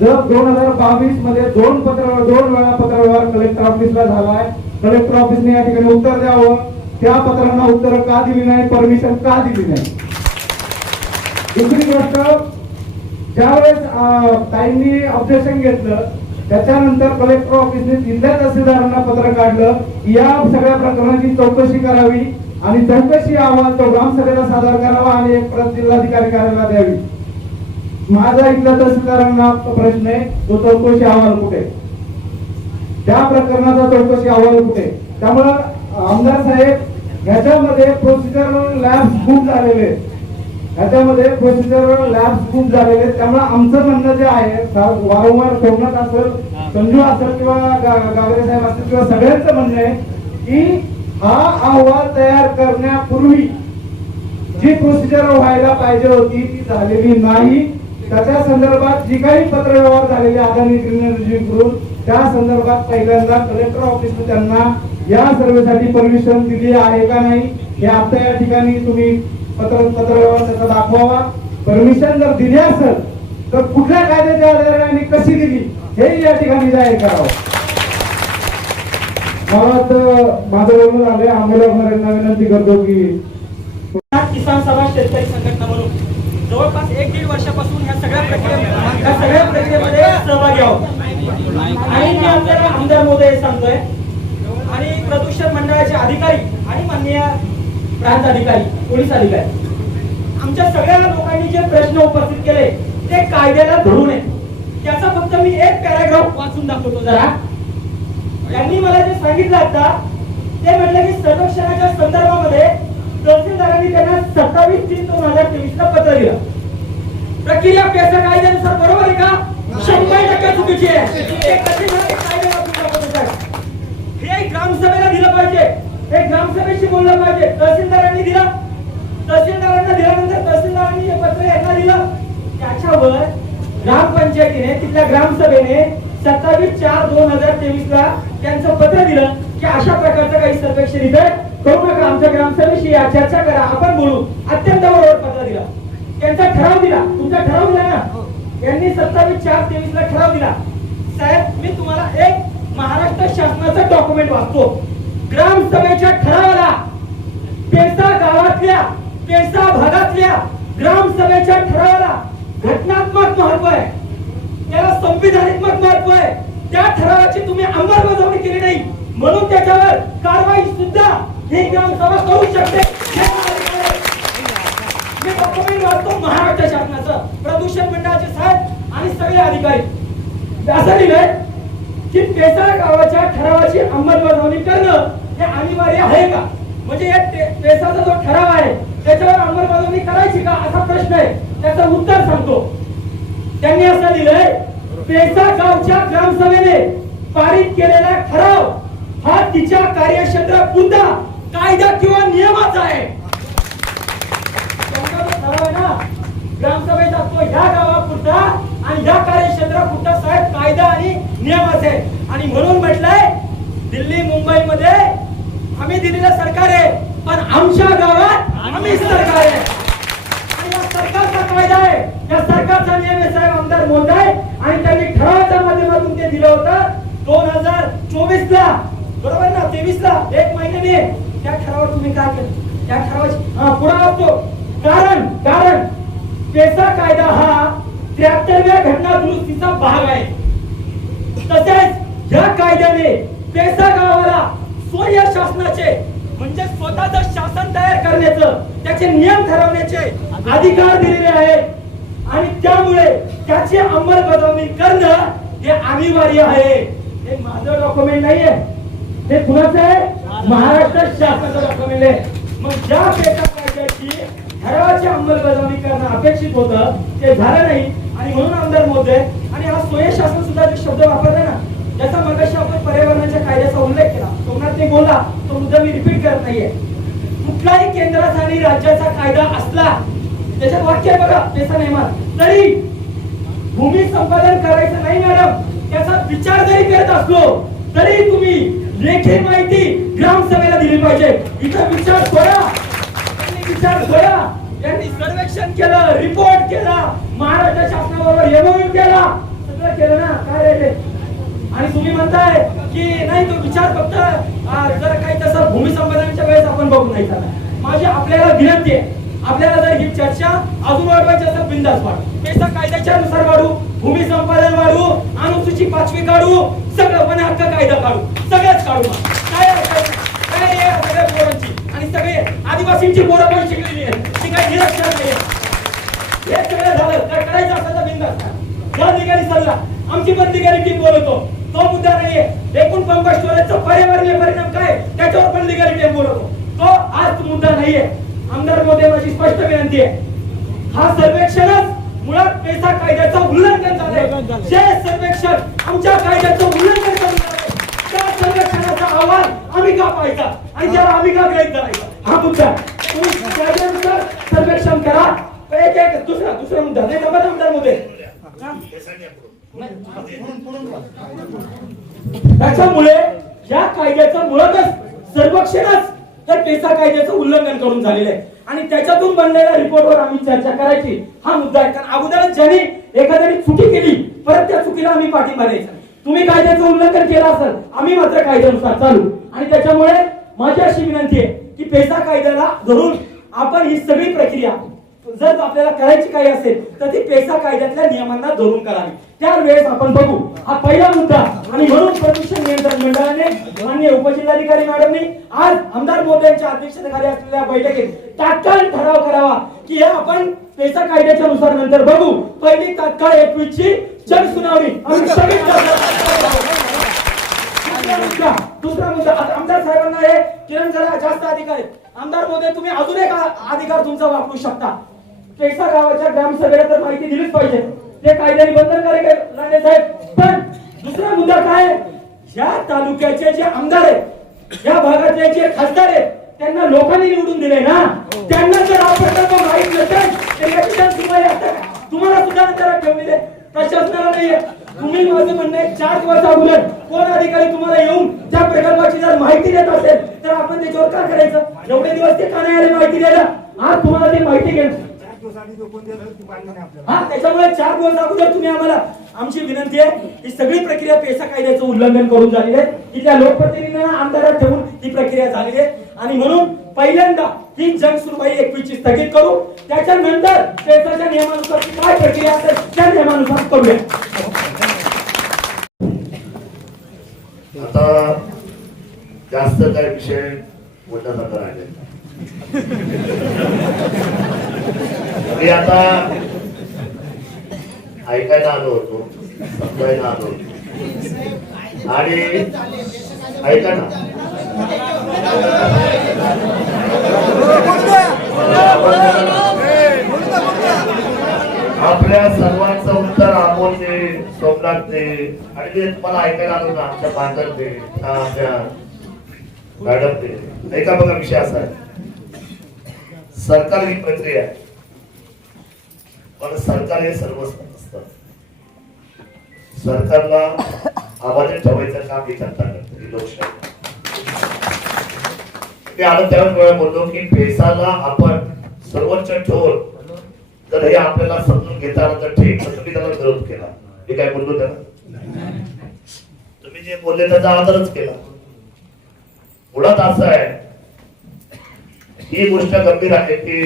जर 2022 मध्ये 2 वेळा पत्रव्यवहार कलेक्टर ऑफिसला झालाय, कलेक्टर ऑफिसने या ठिकाणी उत्तर द्यावं. त्या पत्रांना उत्तर का दिली नाही, परमिशन का दिली नाही. दुसरी गोष्ट, ज्यावेळेस ताईंनी ऑब्जेक्शन घेतलं त्याच्यानंतर कलेक्टर ऑफिसने जिल्हा तहसीलदारांना पत्र काढलं की या सगळ्या प्रकरणाची चौकशी करावी आणि चौकशी अहवाल तो ग्रामसभेला सादर करावा आणि एक प्रत जिल्हाधिकारी कार्यालयाला द्यावी. माझा इथल्या तहसीलदारांना प्रश्न आहे, तो चौकशी अहवाल कुठे, त्या प्रकरणाचा चौकशी अहवाल कुठे. त्यामुळे आमदार साहेब ह्याच्यामध्ये प्रोसिजरल लॅब्स खूप झालेले. ह्याच्यामध्ये प्रोसिजर लॅब्स खूप झालेले आहेत. त्यामुळे आमचं म्हणणं जे आहे वारंवार सोमनाथ असेल, संजू असेल किंवा गागरे साहेब असतील किंवा सगळ्यांचं म्हणणं आहे की हा अहवाल तयार करण्यापूर्वी जी प्रोसिजर व्हायला पाहिजे होती ती झालेली नाही. त्याच्या संदर्भात जी काही पत्रव्यवहार झालेले अदानी ग्रीन एनर्जी करून त्या संदर्भात पहिल्यांदा कलेक्टर ऑफिसने त्यांना या सर्वेसाठी परमिशन दिली आहे का नाही हे आता या ठिकाणी तुम्ही पत्रव्यवहार त्याचा दाखवावा. परमिशन जर दिली असेल तर कुठल्या कायद्याच्या आधारे आणि कशी दिली हे या ठिकाणी जाहीर करावं. मला तर माझं बोलणं झालंय. आंबेडकरांना विनंती करतो की किसान सभा शेतकरी संघटना म्हणून जवळपास 1-1.5 वर्षापासून ह्या सगळ्या प्रक्रियेमध्ये सहभागी आहोत. आणि मी आपल्याला आमदार महोदय सांगतोय आणि प्रदूषण मंडळाचे अधिकारी आणि माननीय प्रांत अधिकारी, पोलीस अधिकारी, आमच्या सगळ्या लोकांनी जे प्रश्न उपस्थित केले ते कायद्याला धरून आहे. त्याचा फक्त मी एक पॅराग्राफ वाचून दाखवतो जरा. त्यांनी मला जे सांगितलं आता ते म्हटलं की सर्वेक्षणाच्या संदर्भामध्ये तहसीलदारांनी त्यांना 27/3/2023 ला पत्र दिलं. प्रक्रिया पेसा कायद्यानुसार बरोबर आहे का? 100% चुकीची आहे. ते कसे झाले कायदे वापरून दाखवतात. हे ग्रामसभेला दिलं पाहिजे, हे ग्रामसभेशी बोललं पाहिजे. तहसीलदारांनी दिलं, तहसीलदारांना दिल्यानंतर तहसीलदारांनी हे पत्र यांना दिलं. त्याच्यावर ग्रामपंचायतीने तिथल्या ग्रामसभेने 27/4/2023 ला त्यांचं पत्र दिलं की अशा प्रकारचं काही सर्वेक्षण इथे करू नका, आमच्या ग्रामसभेशी या चर्चा करा, आपण बोलू. अत्यंत बरोबर पत्र दिला, त्यांचा ठराव दिला, तुमचा ठराव दिला ना. यांनी 27/4/23 ला ठराव दिला. साहेब मी तुम्हाला एक महाराष्ट्र शासनाचं डॉक्युमेंट वाचतो. ग्रामसभेच्या ठरावाला पेसा गावातल्या, पेसा भागातल्या ग्रामसभेच्या ठरावाला घटनात्मक महत्व आहे, त्याला संविधानात्मक महत्व आहे. त्या ठरावाची तुम्ही अंमलबजावणी केली नाही म्हणून त्याच्यावर कारवाई सुद्धा ही ग्रामसभा करू शकते. मी डॉक्युमेंट वाचतो महाराष्ट्र शासनाचं, प्रदूषण मंडळाचे साहेब आणि सगळे अधिकारी. असं लिहिलंय की पेसा गावाच्या ठरावाची अंमलबजावणी करणं हे अनिवार्य आहे का? म्हणजे पेसाचा जो ठराव आहे त्याच्यावर अंमलबजावणी करायची का असा प्रश्न आहे. त्याचं उत्तर सांगतो. त्यांनी असं लिहिलंय, पेसा गावच्या ग्रामसभेने पारित केलेला ठराव हा तिच्या कार्यक्षेत्रापुरता कायदा किंवा नियमाचा आहे. ठराव आहे ना ग्रामसभेचा तो ह्या गावापुरता आणि ह्या कार्यक्षेत्रापुरता साहेब कायदा आणि नियमाचा आहे. आणि म्हणून म्हटलंय दिल्ली मुंबईमध्ये आम्ही दिलेलं सरकार आहे पण आमच्या गावात आम्ही सरकार आहे. आणि या सरकारचा कायदा आहे, या सरकारचा नियम आहे साहेब आमदार महोदय. आणि त्यांनी ठरावाच्या माध्यमातून ते दिलं होतं 2024 ला, बरोबर ना, 23 ला, एक महिन्याने. त्या ठरावावर तुम्ही काय केलं? त्या ठरावाची पुढे असतो कारण पेसा कायदा हा 73व्या घटना दुरुस्तीचा भाग आहे. तसेच या कायद्याने पेसा गावाला स्वयं शासनाचे म्हणजे स्वतःचं शासन तयार करण्याचं, त्याचे नियम ठरवण्याचे अधिकार दिलेले आहेत. आणि त्यामुळे त्याची अंमलबजावणी करणं हे अनिवार्य आहे. हे माझं डॉक्युमेंट नाहीये, हे कुणाचं आहे? महाराष्ट्र शासनाचं डॉक्युमेंट आहे. मग ज्या पेसा कायद्याची ठरावाची अंमलबजावणी करणं अपेक्षित होतं ते झालं नाही. आणि म्हणून आमदार महोदय आणि हा स्वयं शासन सुद्धा जे शब्द वापरला ना, ज्याचा मगाशी आपण पर्यावरणाच्या कायद्याचा उल्लेख केला, सोमनाथ बोलला तो मुद्दा मी रिपीट करत नाहीये. कुठलाही केंद्राचा आणि राज्याचा कायदा असला त्याच्यात वाक्य बघा पेसा नियमात, तरी भूमी संपादन करायचं नाही मॅडम, त्याचा विचार जरी करत असलो तरी तुम्ही लेखी माहिती ग्रामसभेला दिली पाहिजे. इथं विचार करा, विचार करा. यांनी सर्वेक्षण केलं, रिपोर्ट केला, महाराष्ट्र शासनाबरोबर एमओयू केला, सगळं केलं ना, काय राहिले? आणि तुम्ही म्हणताय की नाही तो विचार फक्त जर काही तसं भूमी संपादनाच्या वेळेस आपण बघू नाही चालला. माझी आपल्याला विनंती आहे, आपल्याला जर ही चर्चा अजून वाढवायची असेल बिंदास वाढू, पेसा कायद्याच्या नुसार वाढू, भूमी संपादन वाढू, अनुसूची 5वी काढू, सगळं वन हक्क कायदा काढू, सगळंच काढू. काय काय सगळ्या पोरांची आणि सगळे आदिवासींची पोरं पण शिकलेली आहेत, ती काही निरक्षर नाही. हे सगळं झालं काय करायचं असेल तर बिंदास या ठिकाणी सल्ला. आमची बंदीगारी टीम बोलतो, तो मुद्दा नाहीये. एकूण पंप स्टोरेजचा पर्यावरणीय परिणाम काय त्याच्यावर बंदीगारी टीम बोलतो, तो आज मुद्दा नाहीये. आमदार महोदय माझी स्पष्ट विनंती आहे, हा सर्वेक्षणच मुळात पैसा कायद्याचं उल्लंघन झालंय. जे सर्वेक्षण आमच्या कायद्याचं उल्लंघन करून झालंय, त्या सर्वेक्षणाचा अहवाल आम्ही का पाहायचा आणि त्याला आम्ही का ग्रहित धरायचा, हा मुद्दा. तुम्ही कायद्यानुसार सर्वेक्षण करा. एक दुसरा मुद्दा नाही मुद्दे त्याच्यामुळे या कायद्याचं मुळातच सर्वेक्षणच तर पेसा कायद्याचं उल्लंघन करून झालेलं आहे आणि त्याच्यातून बनलेल्या रिपोर्टवर आम्ही चर्चा करायची हा मुद्दा आहे. कारण अगोदरच ज्यांनी एखाद्याने चुकी केली परत त्या चुकीला आम्ही पाठिंबा द्यायचा. तुम्ही कायद्याचं उल्लंघन केलं असेल, आम्ही मात्र कायद्यानुसार चालू. आणि त्याच्यामुळे माझी अशी विनंती आहे की पेसा कायद्याला धरून आपण ही सगळी प्रक्रिया जर आपल्याला करायची काही असेल तर ती पेसा कायद्यातल्या नियमांना धरून करावी. त्यावेळेस आपण बघू. हा पहिला मुद्दा. आणि म्हणून प्रदूषण नियंत्रण मंडळाने माननीय उपजिल्हाधिकारी मॅडमनी आज आमदार मोदयांच्या अध्यक्षतेखाली असलेल्या बैठकीत तात्काळ ठराव करावा की हे आपण पेसा कायद्याच्या नुसार नंतर बघू. पहिली तात्काळ 21 ची जनसुनावणी आम्ही सगळी दुसरा मुद्दा. आमदार साहेबांना हे किरण जरा जास्त अधिकार आहेत. आमदार मोदय तुम्ही अजून एक अधिकार तुमचा वापरू शकता. पेसा गावाच्या ग्रामसभेला तर माहिती दिलीच पाहिजे, ते कायद्याने बंधनकारक आहे लांडे साहेब. पण दुसरा मुद्दा काय, या तालुक्याचे जे आमदार आहेत, या भागातले जे खासदार आहेत, त्यांना लोकांनी निवडून दिले ना, त्यांना जर हा प्रकल्प माहित नसेल तर या ठिकाणी तुम्हाला सुद्धा नंतर ठेवलेले प्रशासनाला नाहीये. तुम्ही माझं म्हणणं आहे 4 दिवस अगोदर कोण अधिकारी तुम्हाला येऊन त्या प्रकल्पाची जर माहिती देत असेल तर आपण त्याच्यावर का करायचं? एवढे दिवस ते का नाही आले माहिती द्यायला? आज तुम्हाला ती माहिती घेणं त्याच्यामुळे 4 दिवस अगोदर तुम्ही आम्हाला, आमची विनंती आहे ही सगळी प्रक्रिया पेसा कायद्याचं उल्लंघन करून झालेली आहे. तिथल्या लोकप्रतिनिधींना आमदारात ठेवून ही प्रक्रिया झालेली आहे आणि म्हणून पहिल्यांदा ही जनसुनवाई 21 ची स्थगित करू. त्याच्यानंतर पेसाच्या नियमानुसार काय प्रक्रिया असेल त्या नियमानुसार करूया. आता जास्त काय विषय बोलण्यासारखा राहिले. मी आता ऐकायला आलो होतो, समजायला आलो होतो आणि ऐका ना, आपल्या सर्वांचं उत्तर अमोलने, सोमनाथने आणि ते तुम्हाला ऐकायला आलो ना आमच्या बांधवने, आमच्या मॅडमने. ऐका बघा, विषय असा आहे, सरकार ही प्रक्रिया आहे पण सरकार हे सर्वस्व नसतं. सरकारला आवाज ठेवायचं काम ही जनता करते, ही लोकशाही. मी आलो त्यावेळेस वेळा बोललो की पेसाला आपण सर्वोच्च ठेवून जर हे आपल्याला समजून घेता आलं तर ठीक, तर तुम्ही त्याला विरोध केला. मी काय बोललो त्याला? तुम्ही जे बोलले त्याचा आदरच केला. मुळात असं आहे, ही गोष्ट गंभीर आहे की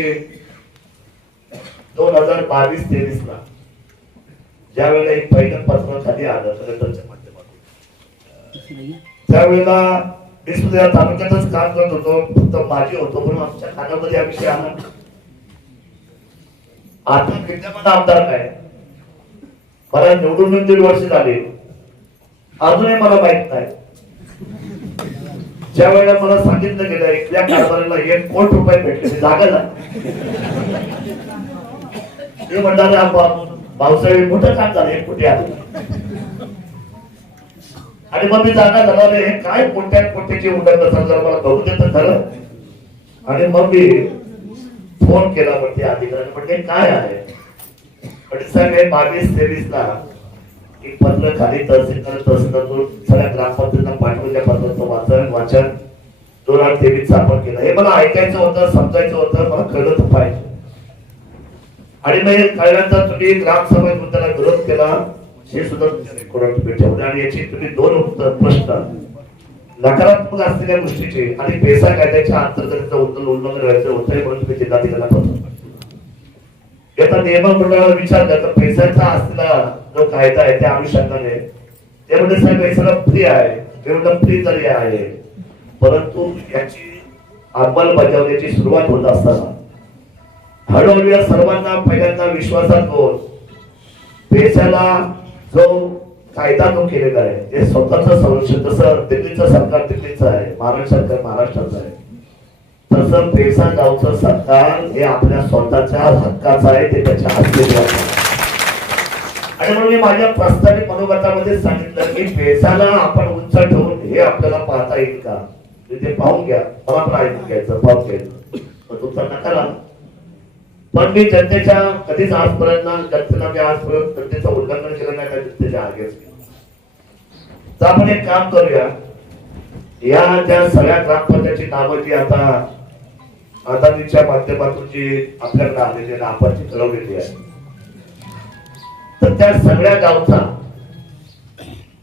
2022-23 ला ज्या वेळेला एक पहिलं पत्र खाली आलं कलेक्टरच्या माध्यमातून, त्यावेळेला मी सुद्धा तालुक्यातच काम करत होतो, फक्त माझी होतो, पण आमच्या कानामध्ये हा विषय आला. आता विद्यमान आमदार काय, मला निवडून 1.5 वर्ष झाले, अजूनही मला माहित नाही. ज्या वेळेला मला सांगितलं गेलं इथल्या कारभाराला 1 कोटी रुपये भेटले, जागा झाली. ते म्हणणार भाऊसाहेब मोठं काम झालं, 1 कोटी आले. आणि मग मी जागा झाला, हे काय कोट्याची उडत नसेल जर मला बघू देत खरं. आणि मग मी फोन केला म्हणते अधिकाऱ्याने, म्हणजे काय आहे म्हणजे साहेब हे 22-23 ला एक पत्र खाली तहसीलदार सगळ्या ग्रामपंचायतींना पाठवलेल्या पत्राचं वाचन 2023 आपण केलं. हे मला ऐकायचं होतं, समजायचं होतं, मला कळलं तर पाहिजे. आणि मग हे कळल्यानंतर तुम्ही ग्रामसभेत त्याला विरोध केला, हे सुद्धा तुम्ही ठेवले. आणि याची तुम्ही 2 प्रश्न नकारात्मक असलेल्या गोष्टीचे आणि पेसा कायद्याच्या अंतर्गत उल्लंघन व्हायचं होतं म्हणून तुम्ही जिल्हाधिकाऱ्यांना पत्र आता नियमन मंडळाला विचारलं तर पेसाचा असलेला जो कायदा आहे त्या अनुषंगाने ते म्हणजे साहेब पैसा फ्री आहे, एवढं फ्री तरी आहे, परंतु याची अंमलबजावणीची सुरुवात होत असताना हळूहळू या सर्वांना पहिल्यांदा विश्वासात घेऊन पेशाला जो कायदा तो केलेला आहे ते स्वतःच संरक्षण, जसं दिल्लीचं सरकार दिल्लीचं आहे, महाराष्ट्र सरकार महाराष्ट्राचं आहे, तसं पेसा गावचं सरकार हे आपल्या स्वतःच्या हक्काचं आहे, ते त्याच्या अस्तित्वाचं आहे. आणि म्हणून मी माझ्या प्रस्तावित मनोगतामध्ये सांगितलं की पेसाला आपण उंच ठेवून हे आपल्याला पाहता येईल का, ते पाहून घ्या, मला पण ऐकून घ्यायचं, पाहून घ्यायचं, पण तुमचा नकार आला. पण मी जनतेच्या कधीच आजपर्यंत जनतेला मी आजपर्यंत जनतेचं उल्लंघन केलं नाही, त्या जनतेच्या आगेच. तर आपण एक काम करूया, या ज्या सगळ्या ग्रामपंचायतची नावं जी आता अदानीच्या माध्यमातून जी आपल्याकडे आलेली आहे, आपण जी ठरवलेली आहे, तर त्या सगळ्या गावचा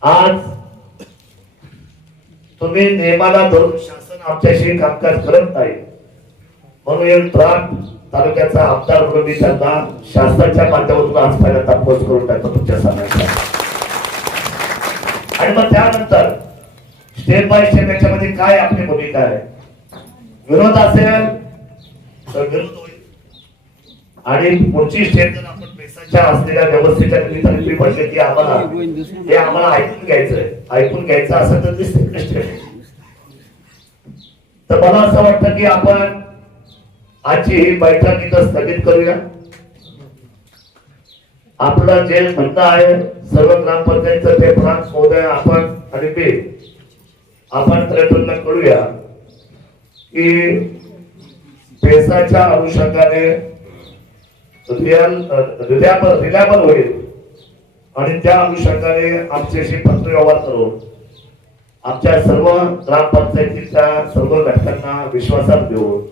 आज तुम्ही नियमाला धरून शासन आमच्याशी कामकाज करत नाही म्हणून एक ड्राफ्ट तालुक्याचा आमदार म्हणून मी त्यांना शासनाच्या माध्यमातून आज पहिल्यांदा पोस्ट करून टाकतो तुमच्या समोर. आणि मग त्यानंतर स्टेप बाय स्टेप याच्यामध्ये काय आपली भूमिका आहे, विरोध असेल तर विरोध होईल, आणि पुढची स्टेप जर आपण पैशाच्या असलेल्या व्यवस्थेच्या निमित्ताने तुम्ही म्हटले की आम्हाला ऐकून घ्यायचं असं तर दिसते स्टेप. तर मला असं वाटतं की आपण आजची ही बैठक इथं स्थगित करूया. आपलं जे म्हणणं आहे सर्व ग्रामपंचायतचं ते प्रधान महोदय आपण आणि मी आपण कलेक्टरला कळूया की पेसाच्या अनुषंगाने रिलायबल होईल, आणि त्या अनुषंगाने आमच्याशी पत्रव्यवहार करून आमच्या सर्व ग्रामपंचायतीच्या सर्व घटकांना विश्वासात घेऊन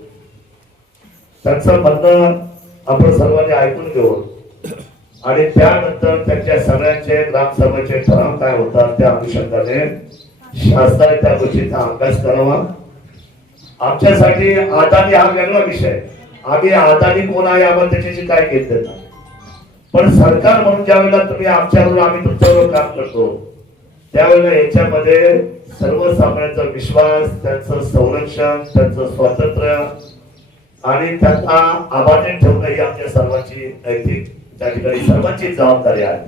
त्यांचं म्हणणं आपण सर्वांनी ऐकून घेऊन आणि त्यानंतर त्यांच्या सगळ्यांचे ग्रामसभेचे ठराव काय होतात त्या अनुषंगाने शासनाने त्या गोष्टीचा अभ्यास करावा. आमच्यासाठी अदानी हा वेगळा विषय, आम्ही अदानी कोण आहे आम्हाला त्याच्याशी काय घेत नाही, पण सरकार म्हणून ज्या वेळेला तुम्ही आमच्याबरोबर आम्ही तुमच्याबरोबर काम करतो त्यावेळेला याच्यामध्ये सर्वसामान्यांचा विश्वास, त्यांचं संरक्षण, त्यांचं स्वातंत्र्य आणि त्यांना अबाधित ठेवणं ही आमच्या सर्वांची नैतिक त्या ठिकाणी सर्वांची जबाबदारी आहे.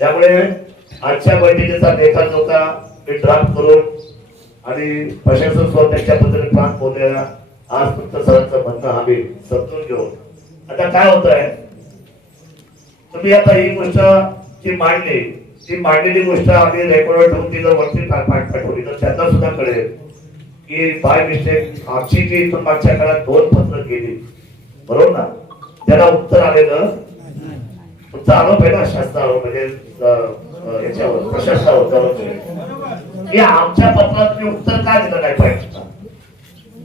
त्यामुळे आजच्या बैठकीचा लेखाजोखा मी ड्राफ्ट करून आणि प्रशासन सुद्धा त्यांच्या पद्धतीने प्रांत बोललेला आज फक्त सरांचं म्हणणं आम्ही समजून घेऊन आता काय होत आहे, तुम्ही आता ही गोष्ट जी मांडली ती मांडलेली गोष्ट आम्ही रेकॉर्ड ठेवून ती जर वरती पाठवली तर त्यांना सुद्धा कळेल की बाय मिस्टेक आमची जी इथून मागच्या काळात 2 पत्र गेली बरोबर ना, त्याला उत्तर आलेलं तुमचा आरोप आहे ना, शास्त्र आरोप म्हणजे याच्यावर प्रशासनावर की आमच्या पत्रात तुम्ही उत्तर का दिलं नाही पाहिजे.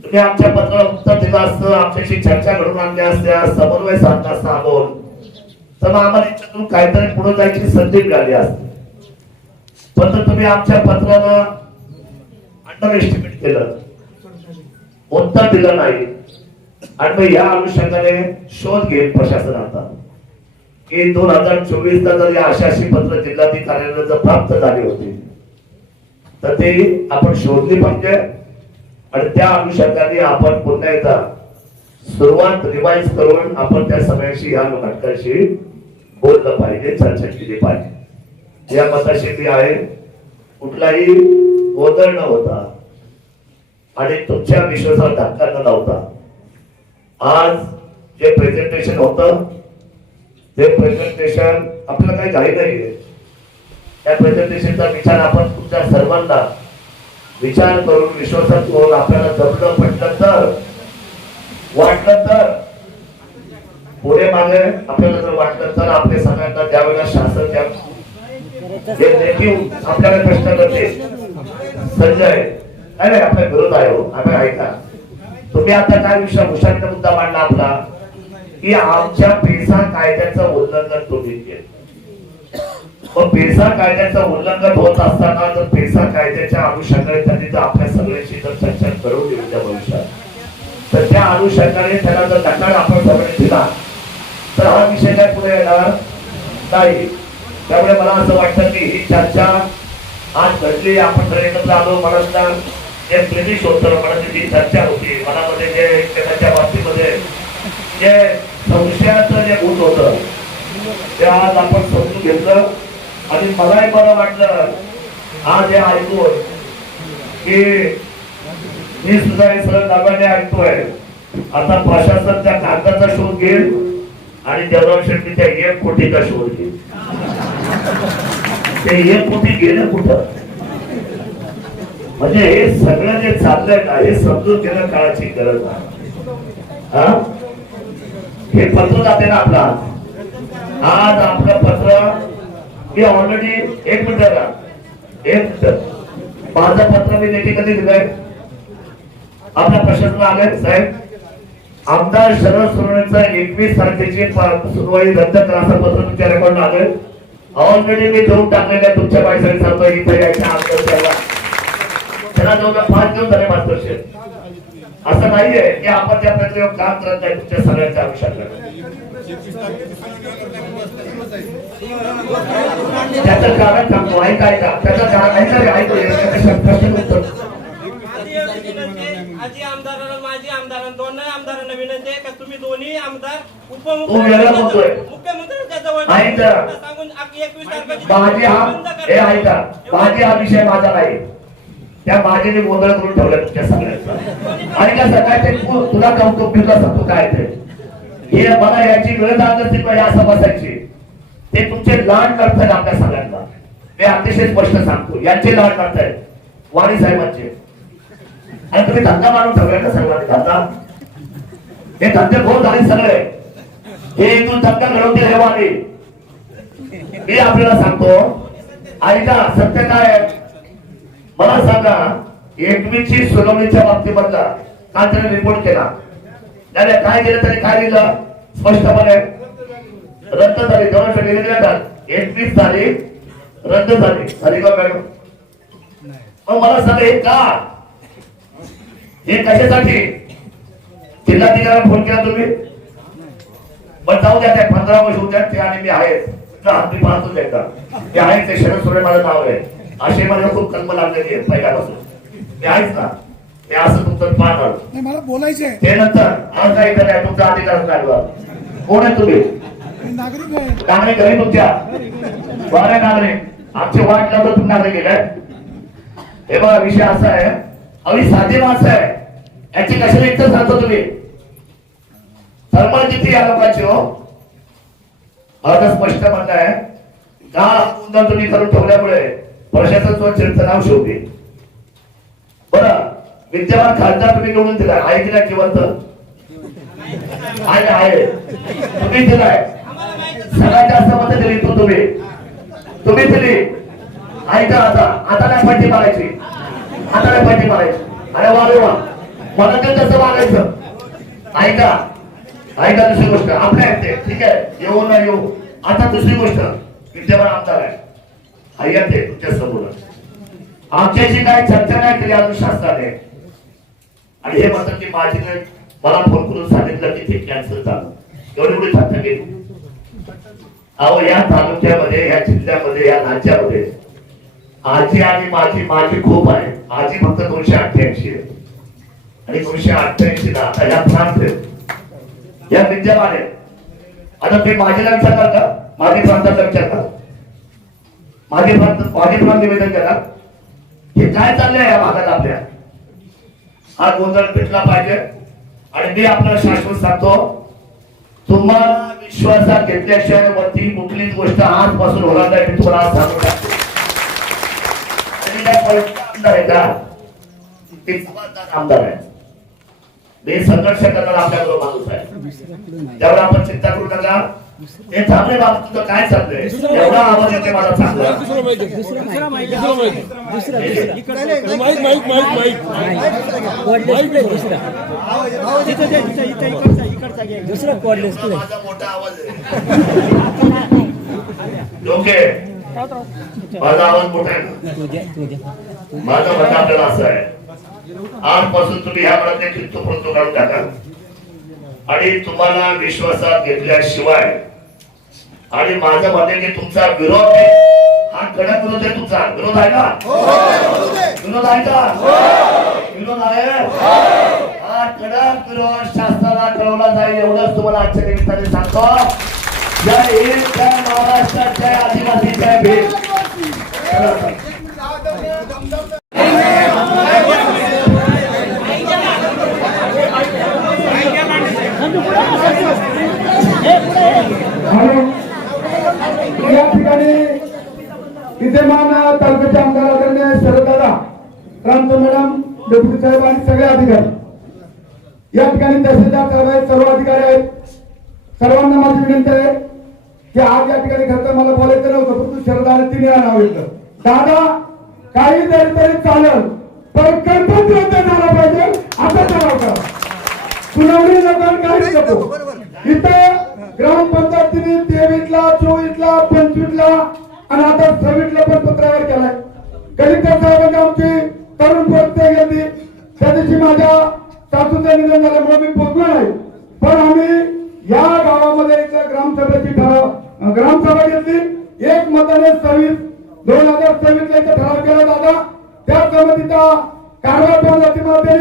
तुम्ही आमच्या पत्राला उत्तर दिलं असतं, आमच्याशी चर्चा घडून आणल्या असत्या, समन्वय साधला असता आम्हाला, तर मग आम्हाला याच्यातून काहीतरी पुढे जायची संधी मिळाली असती. पण तुम्ही आमच्या पत्राला अंडर एस्टिमेट केलं, उत्तर दिलं नाही, आणि मग या अनुषंगाने शोध घेईल प्रशासन आता की 2024 ला जर या अशी पत्र जिल्हाधिकाऱ्यांना जर प्राप्त झाली होती तर ते आपण शोधली पाहिजे, आणि त्या अनुषंगाने आपण पुन्हा एकदा सुरुवात रिवाइज करून आपण त्या सगळ्यांशी या घटकांशी बोललं पाहिजे, चर्चा केली पाहिजे. या मताशी मी आहे, कुठलाही गोंधळ न होता आणि तुमच्या विश्वासाला धक्का न लावता आज जे प्रेझेंटेशन होतं ते प्रेझेंटेशन आपलं काही घाई नाहीये. त्या प्रेझेंटेशनचा विचार आपण तुमच्या सर्वांना विचार करून विश्वासात करून आपल्याला जमलं पटलं तर वाटलं तर पुढे मागे आपल्याला जर वाटलं तर आपल्या सगळ्यांना ज्यावेळेला शासन आपल्याला प्रश्न करते संजय नाही आपल्या विरोध आहे हो, आपण ऐका तुम्ही आता काय विषय हुशारीचा मुद्दा मांडला आपला की आमच्या पेसा कायद्याचं उल्लंघन तुम्ही केलं. मग पेसा कायद्याचं उल्लंघन होत असताना जर पेसा कायद्याच्या अनुषंगाने त्यांनी जर आपल्या सगळ्यांशी जर चर्चा करून उद्या भविष्यात तर त्या अनुषंगाने त्याला जर नकार आपण सगळे दिला तर हा विषय काय पुढे येणार नाही. त्यामुळे मला असं वाटतं की ही चर्चा आज घडली, आपण जर एकत्र आलो मला जे ब्रिटिश होतं मनाची जी चर्चा होती मनामध्ये जे एकमेकांच्या बाबतीमध्ये जे संशयाचं जे भूत होतं ते आज आपण समजून घेतलं, आणि मलाही बरं वाटलं आज हे ऐकून की मी सुद्धा हे सगळं नव्याने ऐकतोय. आता प्रशासन त्या कागदाचा शोध घेईल आणि देवराव शेट्टी त्या 1 कोटीचा शोध घेईल. ते 1 कोटी गेलं कुठं? म्हणजे हे सगळं जे चाललंय ना हे समजून घेणं काळाची गरज आहे. हे पत्र जाते ना आपला, आज आपलं पत्र मी ऑलरेडी 1 मिनिट माझं पत्र मी नेते कधी दिलंय आपल्या प्रशासनाला आलंय. साहेब आमदार शरद सोनवणेचा 21 तारखेची सुनवाई रद्द करा असं पत्र तुमच्या रेकॉर्डला आलंय. ऑलरेडी मी देऊन टाकलेल्या तुमच्या बाईसाठी सांगतो इथे यायच्या आमदार त्याला जवळ 5 दिवस झाले मास्टरशेफ. असं नाहीये की आपण त्या प्रक्रियेवर काम करत नाही तुमच्या सगळ्यांच्या आयुष्यातलं. त्याचं कारण सांगतो ऐका त्याचं कारण ऐका आजी आमदारांना माझी आमदारांना दोन आमदारांना विनंती आहे का तुम्ही दोन्ही आमदार तू वेगळा बोलतोय. मुख्यमंत्र्यांच्या जवळ ऐका. सांगून 21 तारखेची माझी हा विषय माझा नाही. त्या माझ्याने गोंधळ करून ठेवला तुमच्या सगळ्यांचा. आणि का सकाळी ते तुला कौतुक तुला सांगतो काय ते हे मला याची गरज नसती पण या समस्याची ते तुमचे लाड करतायत आपल्या सगळ्यांना. मी अतिशय स्पष्ट सांगतो यांचे लाड करतायत वाणी साहेबांचे. आणि तुम्ही धंदा मारून ठेवलाय ना सर्वांनी धंदा. हे धंदे बहुत झाले सगळे. हे इथून धंदा घडवतील हे वाणी. मी आपल्याला सांगतो ऐका सत्य काय आहे मला सांगा. 21ची सुनावणीच्या बाबतीमधला काल त्याने रिपोर्ट केला त्याने काय केलं त्याने काय दिलं स्पष्टपणे रद्द झाली. दोन 21 तारीख रद्द झाली का मॅडम? मग मला सांगा हे का हे कशासाठी? जिल्हाधिकाऱ्याला फोन केला तुम्ही पण जाऊ द्या त्या 15 वर्ष होत्या ते आणि मी आहे मी पाहतो एकदा ते आहे ते शरद सोनवणे माझं नाव आहे. असे मला खूप कल्प लागलेली आहे पहिल्यापासून. ते आहेच ना ते असं तुमचं पाहणार मला बोलायचंय ते नंतर आज काय काय तुमचा अधिकार काढवा. कोण आहे तुम्ही? नागरिक आहे. नागरिक घरी तुमच्या बरे नागरिक आमचे वाट लावतो तुम्ही नागरिक गेलाय. हे बघा विषय असा आहे अगदी साधी माणसं आहे याची कशाला इथं सांगतो तुम्ही थर्मल किती या लोकांची हो. माझं स्पष्ट म्हणणं आहे का तुम्ही करून ठेवल्यामुळे प्रशासन चर्चा नाव शेवटी. बरं विद्यमान खासदार तुम्ही निवडून दिला आहे की नाही जिवंत आहे तुम्ही दिलाय. सगळ्यात जास्त मत दिली तुम्ही दिली. ऐका आता नाही पट्टी मारायची आता नाही पट्टी मारायची. अरे वा मला ते तसं मागायचं. ऐका दुसरी गोष्ट आपल्या येते ठीक आहे येऊ ना येऊ. आता दुसरी गोष्ट विद्यमान आमदार आहे ते तुमच्या समोर आमच्याशी काही चर्चा नाही केली अजून शासनाने. आणि हे म्हणतात की माझी मला फोन करून सांगितलं की ते कॅन्सल झालं. एवढी चर्चा केली. अहो या तालुक्यामध्ये या जिल्ह्यामध्ये या राज्यामध्ये आजी आणि माझी खूप आहे. आजी फक्त 288 आहे आणि 288 ला आता या प्रांत या विद्यमान आहे. आता ते माझ्याला विचारणार का माझी प्रांताचा विचार करा माझे प्रांत निवेदन करा हे काय चाललंय या भागात आपल्या. हा गोंधळ पेटला पाहिजे. आणि मी आपल्याला शाश्वत सांगतो तुम्हाला विश्वासात घेतल्याशिवाय वरती कुठलीच गोष्ट आजपासून होणार नाही. मी तुम्हाला आज सांगू शकतो. आमदार आहे का ते जबाबदार आमदार आहे. हे संघर्ष करणारा आपल्याबरोबर माणूस आहे. त्यावर आपण चिंता करू नका. हे चांगले बाबा तुझं काय चाललंय एवढा आवाज येते मला चांगला. माझा मोठा आवाज आहे ओके माझा आवाज मोठा आहे. माझं म्हणणं आपल्याला असं आहे आजपासून तुम्ही ह्या मनातले चित्तप्रवृत्ती काढून टाका. आणि तुम्हाला विश्वासात घेतल्याशिवाय आणि माझं म्हणणं की तुमचा विरोध हा कडक विरोध आहे. तुमचा विरोध आहे का विरोध आहे का विरोध आहे. हा कडक विरोध शासनाला कळवला जाईल एवढंच तुम्हाला आजच्या निमित्ताने सांगतो. जय हिंद जय महाराष्ट्र जय आदिवासी जय भीम. विद्यमान तालुक्याचे आमदार आदरणीय शरददादा क्रांत मॅडम, डेप्युटी साहेब आणि सगळे अधिकारी या ठिकाणी तहसीलदार साहेब आहेत, सर्व अधिकारी आहेत. सर्वांना माझी विनंती आहे की आज या ठिकाणी खरं तर मला बोलायचं नव्हतं, परंतु शरदाने तिने नाव घेतलं. दादा काही तरी चालेल पण कन्फर्म झाला पाहिजे आता ठराव करा. सुनावणी नका काहीच नको. इथं ग्रामपंचायतीने 23ला 24ला 25ला आणि आता 26ला पण पत्रावर केलाय. कलेक्टर साहेबांनी आमची तरुण प्रत्येक घेतली. त्या दिवशी माझ्या सासूचं निधन झाल्यामुळे मी पोहोचलो नाही, पण आम्ही या गावामध्ये एक ग्रामसभा घेतली. एक मताने 2026 इथं ठराव केला दादा. त्या समितीचा कारभार पंचायतीमध्ये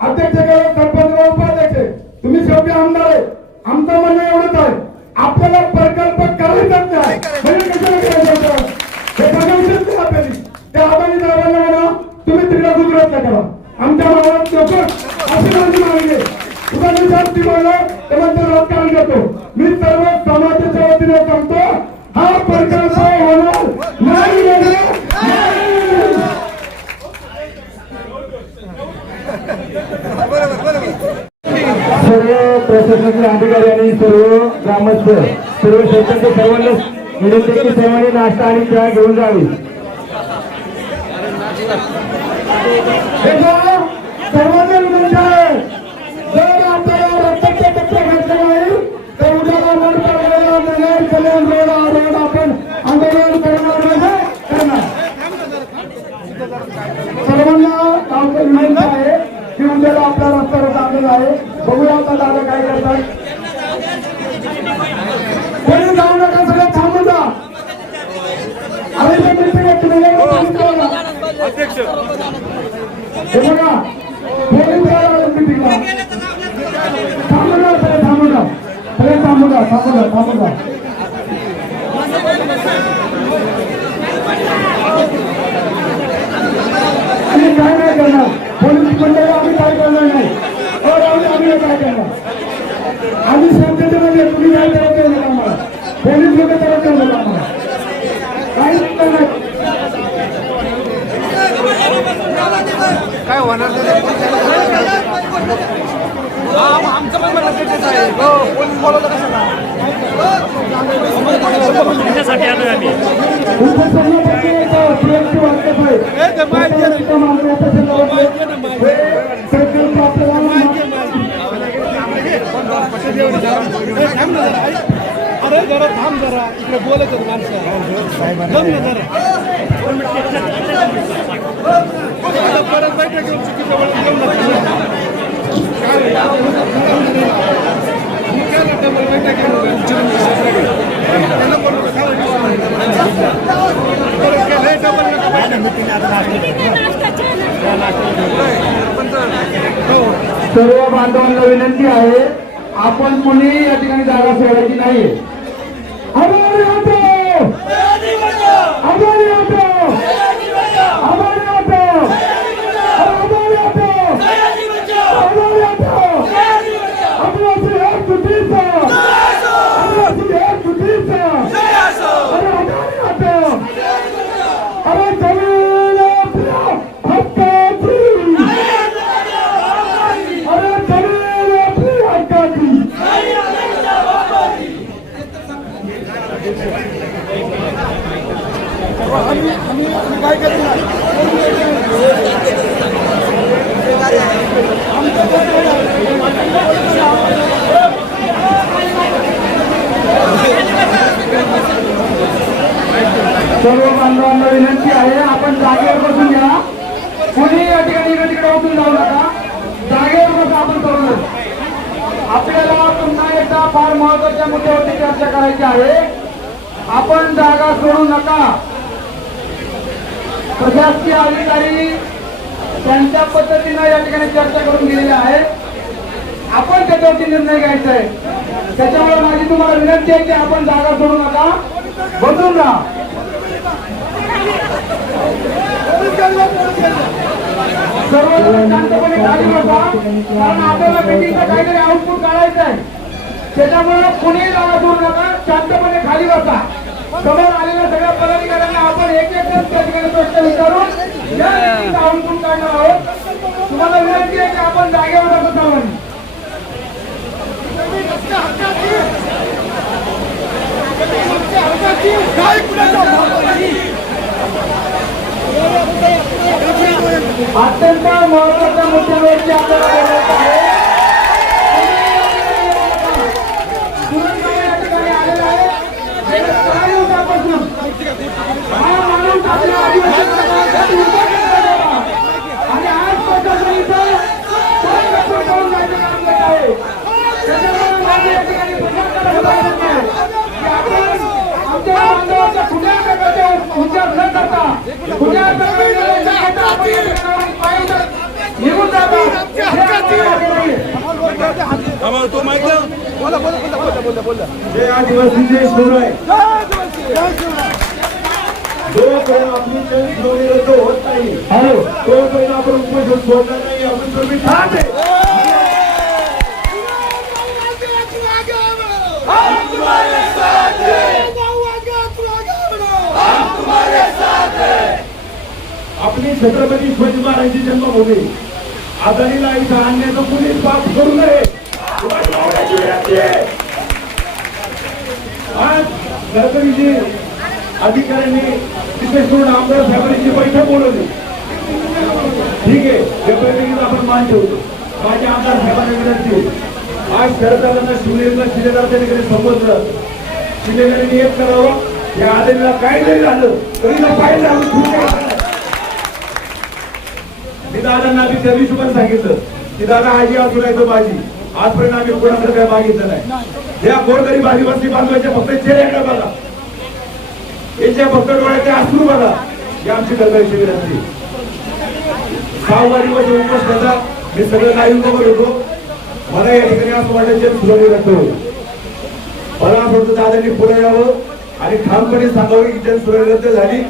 अध्यक्ष केले, सरपंच उपाध्यक्ष. तुम्ही शेवटी आमदार आहे. आमचं म्हणणं एवढंच आहे, आपल्याला प्रकल्प करायचाच नाही. म्हणजे कशाला करायचं हे बघायचंच नाही आपल्याला. त्या आबानी साहेबांना म्हणा तुम्ही तिकडे गुजरातला करा, आमच्या गावात नको अशी माझी मागणी. उदाहरण साहेब ती म्हणलं तेव्हा ते राजकारण करतो. मी सर्व समाजाच्या वतीने सांगतो हा प्रकल्प होणार नाही. सर्व प्रशासकीय अधिकारी आणि सर्व ग्रामस्थ सर्व शेतकरी सर्वांना विनंती की सर्वांनी नाश्ता आणि चहा घेऊन जावी. सर्वांना विनंती आहे, जर आपल्याला रक्ताचा टप्पा घातला नाही तर उद्याला कल्याण रोड आपण आंदोलन करणार. सर्वांना गावचं विनंती आहे की उद्याला आपला रस्ता चांगला आहे. बघूया आता दादा काय करतात. कोणी जाऊ नका, सगळं थांबून जा. अध्यक्ष हे बघा पोलीस थांबून जा, सगळे थांबून जा. आम्ही काय नाही करणार, पोलीस मंडळी आम्ही काय करणार नाही. आम्ही काय करणार, आम्ही शांततेमध्ये तुम्ही काय करायचं नाही आम्हाला. पोलीस लोक करायचं नाही आम्हाला, काहीच करणार काय होणार आमचं पण मला आहे. पोलीस बोलवलं कशाला आम्ही अरे जरा थांब, जरा इकडे बोलत होत माणसं. परत बैठक घेऊन चुकीचं सर्व बांधवांना विनंती आहे, आपण कुणी या ठिकाणी जागा सोडायची नाहीये. काय करणार सर्व बांधवांना विनंती आहे, आपण जागेवर बसून घ्या. कोणी या ठिकाणी इकडे तिकडे उठून जाऊ नका, जागेवर बसून आपण करू. आपल्याला पुन्हा एकदा फार महत्वाच्या मुद्द्यावरती चर्चा करायची आहे. आपण जागा सोडू नका. प्रशासकीय अधिकारी त्यांच्या पद्धतीने या ठिकाणी चर्चा करून गेलेली आहे. आपण त्याच्यावरती निर्णय घ्यायचा आहे. त्याच्यामुळे माझी तुम्हाला विनंती आहे की आपण जागा सोडू नका, बसून राहा. सर्वजण शांतपणे खाली बसा, कारण आपल्याला मीटिंगचं काहीतरी आउटपुट काढायचं आहे. त्याच्यामुळे कोणीही जागा सोडू नका, शांतपणे खाली बसा. समोर आलेल्या सगळ्या पदाधिकाऱ्यांना आपण एक प्रश्न विचारून या मीटिंगचा आउटपुट काढणार आहोत. तुम्हाला विनंती आहे की आपण जागेवर बसावं. अत्यंत महत्वाच्या मुद्द्यावरती आपल्याला बोलायचं आहे. या ठिकाणी आलेला आहे. गेल्या 6 दिवसापासून हा माणूस आपल्या आदिवासी समाजासाठी उभा केला गेला. आणि आज प्रशासन इथं संघर्ष करून जायचं काम करत आहे. त्याच्यामुळे माझं या ठिकाणी प्रशासनाला विनंती आहे की आपण आमच्या बांधवाच्या कुठल्या प्रकारच्या विचार न करता कुठल्या निघून आदिवासीचे सुरू आहे. जोपर्यंत आपली जनजीवनी रद्द होत नाही तोपर्यंत आपण उपोषण सोडणार नाही. आपण तुम्ही ठाम आहे. आपली छत्रपती शिवाजी महाराजांची जन्मभूमी आदानीला इथं आणण्याचं कुणीच पाप करू नये. आज गडकरीजी अधिकाऱ्यांनी तिथे सोडून आमदार साहेबांची बैठक बोलवली. ठीक आहे, या बैठकीत आपण मान ठेवतो. माझ्या आमदार साहेबांना विनंती, आज शरदादांना शिवनेरीला शिलेदारांकडे समजलं, शिलेदारांनी एक करावं. या आदानीला काय जरी झालं तरी पाहिजे मी दादांना आम्ही त्या दिवशी पण सांगितलं की दादा आजी असू राहायचं माझी. आजपर्यंत आम्ही कोणाकडे काय मागितलं नाही. या गोरगरीब आदिवासी बांधवाच्या फक्त चेहऱ्याकडे बघा, यांच्या फक्त डोळ्याचे अश्रू बघा. ही आमची गरजेची विनंती. 6 वारीमध्ये उपोषणाचा मी सगळं लाईव्ह बघत होतो. मला या ठिकाणी असं वाटलं जे सुरळीत रद्द होईल. मला असं वाटतं दादांनी पुढे यावं आणि ठामपणे सांगावं की जन सुरळीत रद्द झाली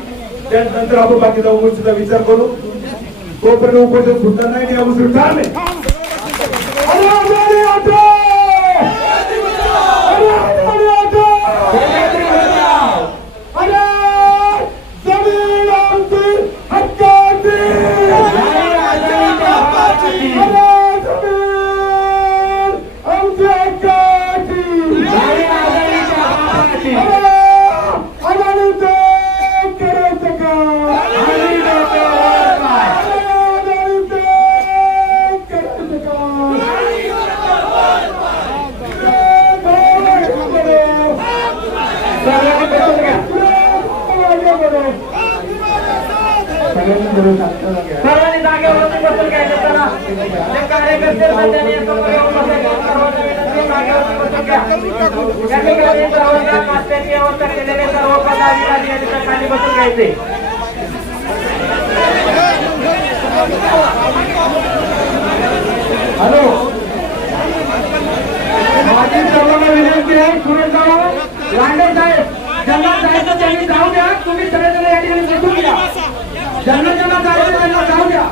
त्यानंतर आपण बाकीचा उपोषणाचा विचार करू. तोपर्यंत उपोषण सुटणार नाही. या ठाम आहे. सर्वांनी जागेवरती बसून घ्यायचं. चला कार्यकर्ते जागेवरती बसून घ्या. या ठिकाणी सर्वांना नाश्त्याची व्यवस्था केलेले सर्व पदाधिकारी या ठिकाणी खाली बसून घ्यायचे. हॅलो, माझी सर्वांना विनंती आहे पुढे जाऊ. लांडे साहेब ज्यांना जायचं त्यांनी जाऊ द्या. तुम्ही सगळेजण या ठिकाणी बसून घ्या. ज्यांना ज्यांना जायचं त्यांना जाऊ द्या.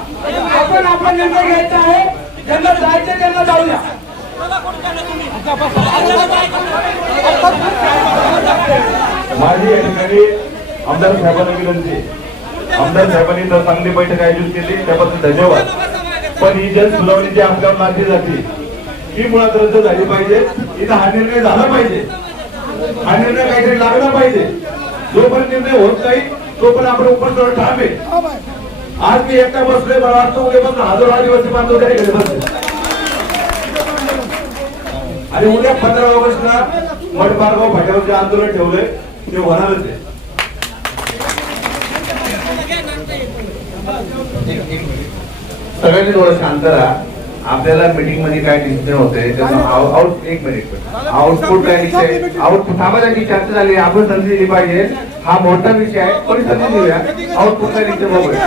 आपण निर्णय घ्यायचा आहे. ज्यांना जायचं त्यांना जाऊ द्या. माझी या ठिकाणी आमदार साहेबांना विनंती. आमदार साहेबांनी तर चांगली बैठक आयोजित केली त्याबद्दल धन्यवाद. पण ही जन सुनावणी जी आपल्यावर मानली जाते ही मुळात रद्द झाली पाहिजे. इथं हा निर्णय झाला पाहिजे. हा निर्णय काहीतरी लागला पाहिजे. जोपर्यंत निर्णय होत नाही तोपर्यंत आपण उपोषणावर ठाम आहे. आज मी एकटा बसलोय. मला वाटतं उद्यापासून हजारो आदिवासी बांधव त्या ठिकाणी बसले आणि उद्या 15 ऑगस्टला मठमार्गाव फाट्यावर जे आंदोलन ठेवलंय ते होणारच आहे. सगळ्यांनी थोडं शांत राहा. आपल्याला मीटिंग मध्ये काय डिसिजन होते एक मिनिट आउटपुट काय विषय आउटपुट थांबायची चर्चा झाली. आपण संधी दिली पाहिजे. हा मोठा विषय आहे. कोणी संधी देऊया. आउटपुट काय विषय बघूया.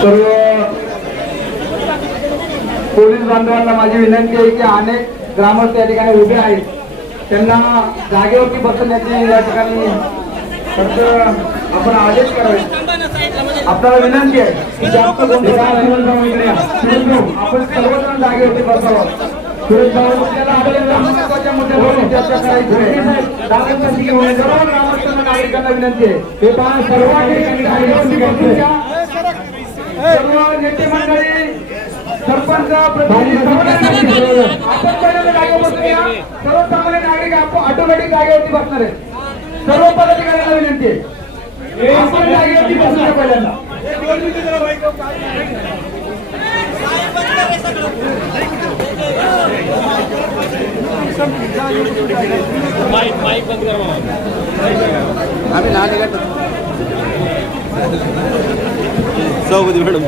सर्व पोलीस बांधवांना माझी विनंती आहे की अनेक ग्रामस्थ या ठिकाणी उभे आहेत. त्यांना जागेवरती बसण्याची या ठिकाणी फक्त आपण आदेश करावे. आपल्याला विनंती आहे की जास्त गोंधळ इकडे या. सुरेश भाऊ, आपण सर्वजण जागेवरती बसावं. सुरेश भाऊ, आपल्याला आपल्या महत्त्वाच्या मुद्द्यावर चर्चा करायची आहे. नागरिकांची सर्व ग्रामस्थ नागरिकांना विनंती आहे हे पहा सर्व ठिकाणी जागेवरती बसून घ्या. सर्व नेते मंडळी सरपंच प्रतिनिधी आपण पहिल्यांदा जागेवर बसून या. सर्वसामान्य नागरिक आपण ऑटोमॅटिक जागेवरती बसणार आहे. सर्व पदाधिकाऱ्यांना विनंती आहे आपण जागेवरती बसून घ्या पहिल्यांदा. आम्ही लहान गट सभापती मॅडम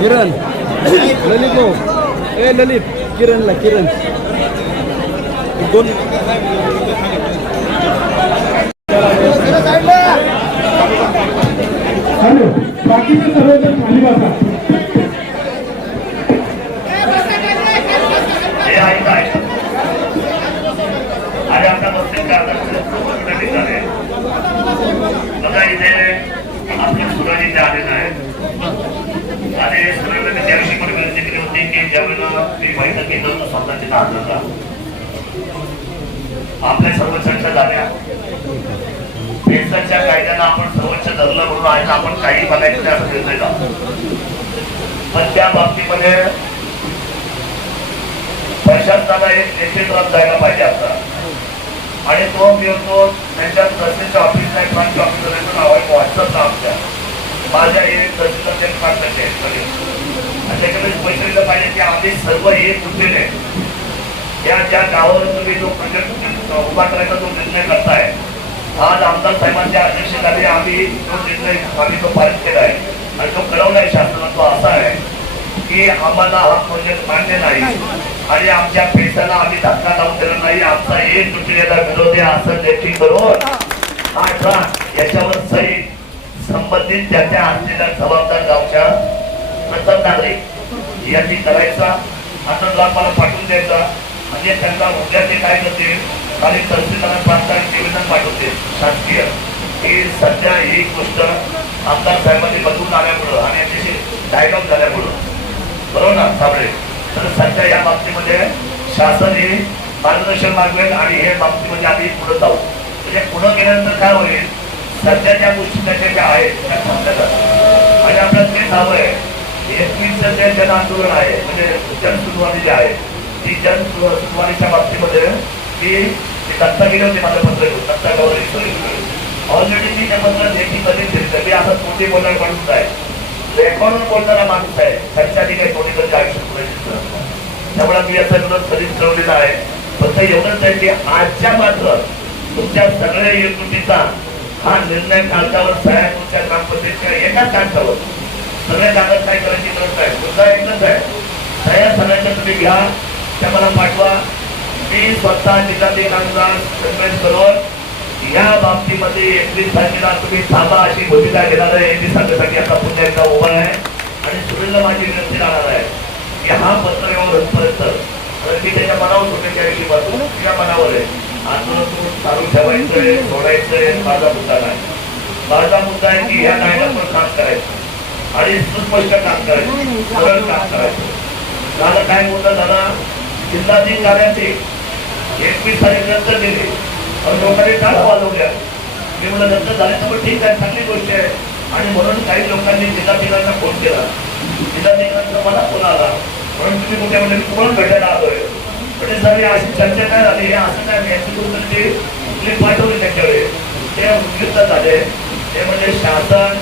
किरण ललित ए ललित किरणला किरण दोन हॅलो बाकीचे सर्वजण खाली बसा. हे ऐकाय आणि आपल्या बसतील झाले बघा इथे आपले सुराज इथे आलेलं आहे आणि सुरेला मी त्या दिवशी पण विनंती केली होती की ज्यावेळेला मी बैठक घेत होतो स्वतःची नागरिकता आपल्या सर्व चर्चा झाल्या पेन्शनच्या कायद्याला आपण सर्वोच्च धरलं म्हणून आज आपण काही बघायचं नाही असं निर्णय झाला. पण त्या बाबतीमध्ये प्रशासनाला एक नेतृत्व जायला पाहिजे आता आणि तो मिळतो त्यांच्या तहसीलच्या ऑफिसला ब्रांच ऑफिसर नाव आहे व्हॉट्सअपला आमच्या माझ्या एक तहसीलचे कॉन्टॅक्ट आहे आणि त्याच्यामध्ये पैसे दिलं पाहिजे की आम्ही सर्व एक उठलेले या ज्या गावावर तुम्ही जो प्रोजेक्ट उभा करायचा जो निर्णय करताय आज आमदार साहेबांच्या अध्यक्षतेखाली आम्ही तो निर्णय आम्ही तो पारित केला आहे आणि तो कळवलाय शासनाला. तो असा आहे की आम्हाला हा प्रोजेक्ट मान्य नाही आणि आमच्या पैशाला आम्ही धक्का लावून दिला नाही. आमचा एक तुटलेला विरोधी असं लेखी करून हा याच्यावर सही संबंधित त्याच्या असलेल्या जबाबदार गावच्या प्रथम नागरिक यांनी करायचा आता मला पाठवून द्यायचा म्हणजे त्यांना उद्या ते काय करतील आणि तहसीलदार प्रांतांनी निवेदन पाठवते शासकीय की सध्या ही गोष्ट आमदार साहेबांनी बदलून आल्यामुळं आणि याच्याशी डायलॉग झाल्यामुळं बरोबर ना साबळे तर सध्या या बाबतीमध्ये शासन हे मार्गदर्शन मागवेल आणि हे बाबतीमध्ये आम्ही पुढे जाऊ म्हणजे पुढे गेल्यानंतर काय होईल सध्या त्या गोष्टी त्याच्या ज्या आहेत त्या थांबल्या जातात आणि आपल्याला ते हवं आहे 21चं जे जन आंदोलन आहे म्हणजे जनसुनवाणी जे आहे ती जनसुनवाणीच्या बाबतीमध्ये ती दत्ता गेले होते माझं पत्र घेऊन दत्ता गौरी ऑलरेडी मी त्या पत्रात लेखी कधीच दिली मी असं तोंडी बोलणारा माणूस आहे रेकॉर्डवर बोलणारा माणूस आहे त्यांच्या काही कोणीकडे आयुष्य पुढे त्यामुळे मी याचा विरोध कधीच ठरवलेला आहे फक्त एवढंच आहे की आजच्या मात्र तुमच्या सगळ्या एकजुटीचा हा निर्णय कागदावर सह्या तुमच्या ग्रामपंचायतच्या एकाच कागदावर सगळ्या कागद काय करायची गरज आहे मुद्दा एकच आहे सह्या सगळ्यांच्या तुम्ही घ्या त्या मला पाठवा मी स्वतः जिल्हाधिकाऱ्यांना कन्व्हेन्स करून या बाबतीमध्ये 31 तारखेला तुम्ही थांबा अशी भूमिका घेणार आहे. 31 तारखेसाठी आता पुन्हा एकदा उभा आहे आणि सुरेला माझी विनंती राहणार आहे की हा पत्र व्यवहार होईपर्यंत तर मी त्याच्या मनावर होते त्या दिवशीपासून तुझ्या मनावर आहे. आंदोलन तू चालू ठेवायचंय, सोडायचंय, माझा मुद्दा नाही. माझा मुद्दा आहे की ह्या कायद्यावर काम करायचं आणि सुस्पष्ट काम करायचं, सरळ काम करायचं. झालं काय मुद्दा झाला, जिल्हाधिकाऱ्यांचे 21 तारीख नंतर दिले आणि लोकांनी टाळ वाजवल्या. मी म्हणलं नंतर झाले तर ठीक आहे, चांगली गोष्ट आहे. आणि म्हणून काही लोकांनी जिल्हाधिकाऱ्यांना फोन केला. जिल्हाधिकाऱ्यांचा मला फोन आला म्हणून तुम्ही कुठे म्हणजे तुम्हाला भेटायला आलोय. म्हणजे सर अशी चर्चा काय झाली, हे असं काय याच्यातून ते क्लिप पाठवले त्यांच्याकडे, ते उपयुक्त झाले. ते म्हणजे शासन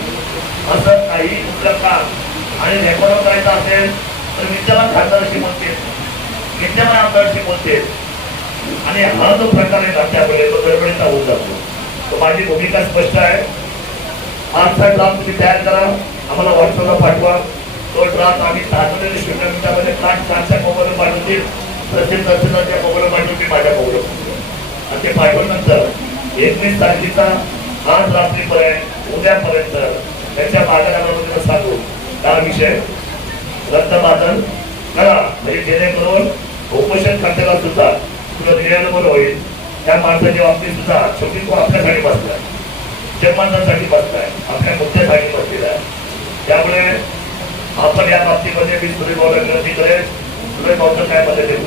असं काही कुठलं काम आणि रेकॉर्ड करायचं असेल तर विद्यमान खासदाराशी बोलते, विद्यमान आमदाराशी बोलते. आणि हा जो प्रकार आहे राज्यामध्ये तो गडबडीचा होऊन जातो. तो माझी भूमिका स्पष्ट आहे. आजचा ड्राफ्ट तुम्ही तयार करा, आम्हाला व्हॉट्सअपला पाठवा. तो ड्राफ्ट आम्ही 10 मिनिटामध्ये कानच्या मोबाईलवर पाठवतील, प्रत्येक तहसीलदारच्या मोबाईलवर पाठवून मी माझ्या मोबाईलवर आणि ते पाठवल्यानंतर 21 तारखेचा आज रात्रीपर्यंत उद्यापर्यंत त्याच्या मागण्यामध्ये सांगू हा विषय रद्दबातल करा. म्हणजे जेणेकरून उपोषण खात्याला सुद्धा तुला निर्णय होईल. त्या माणसाच्या बाबतीत सुद्धा शेवटी तो आपल्यासाठी बसलाय, जन्मांसाठी बसलाय, आपल्या मुद्द्यासाठी बसलेला आहे. त्यामुळे आपण या बाबतीमध्ये मी सुरेश भाऊला विनंती करेन. सुरेश भाऊचं काय मदत देऊ?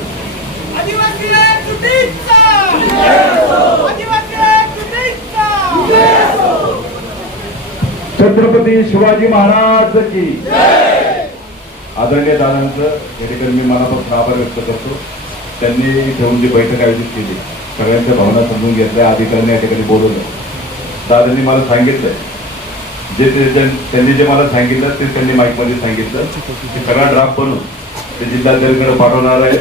आदिवासी तुटीचा आदिवासी तुटीचा छत्रपती शिवाजी महाराज की आदरणीय दादांचं या ठिकाणी मी मनापासून आभार व्यक्त करतो. त्यांनी ठेवून जी बैठक आयोजित केली, सगळ्यांच्या भावना समजून घेतल्या, अधिकाऱ्यांनी या ठिकाणी बोलवलं. दादांनी मला सांगितलं त्यांनी जे मला सांगितलं ते त्यांनी माईकमध्ये सांगितलं की सगळा ड्राफ्ट बनवून ते जिल्हाधिकाऱ्यांकडे पाठवणार आहे.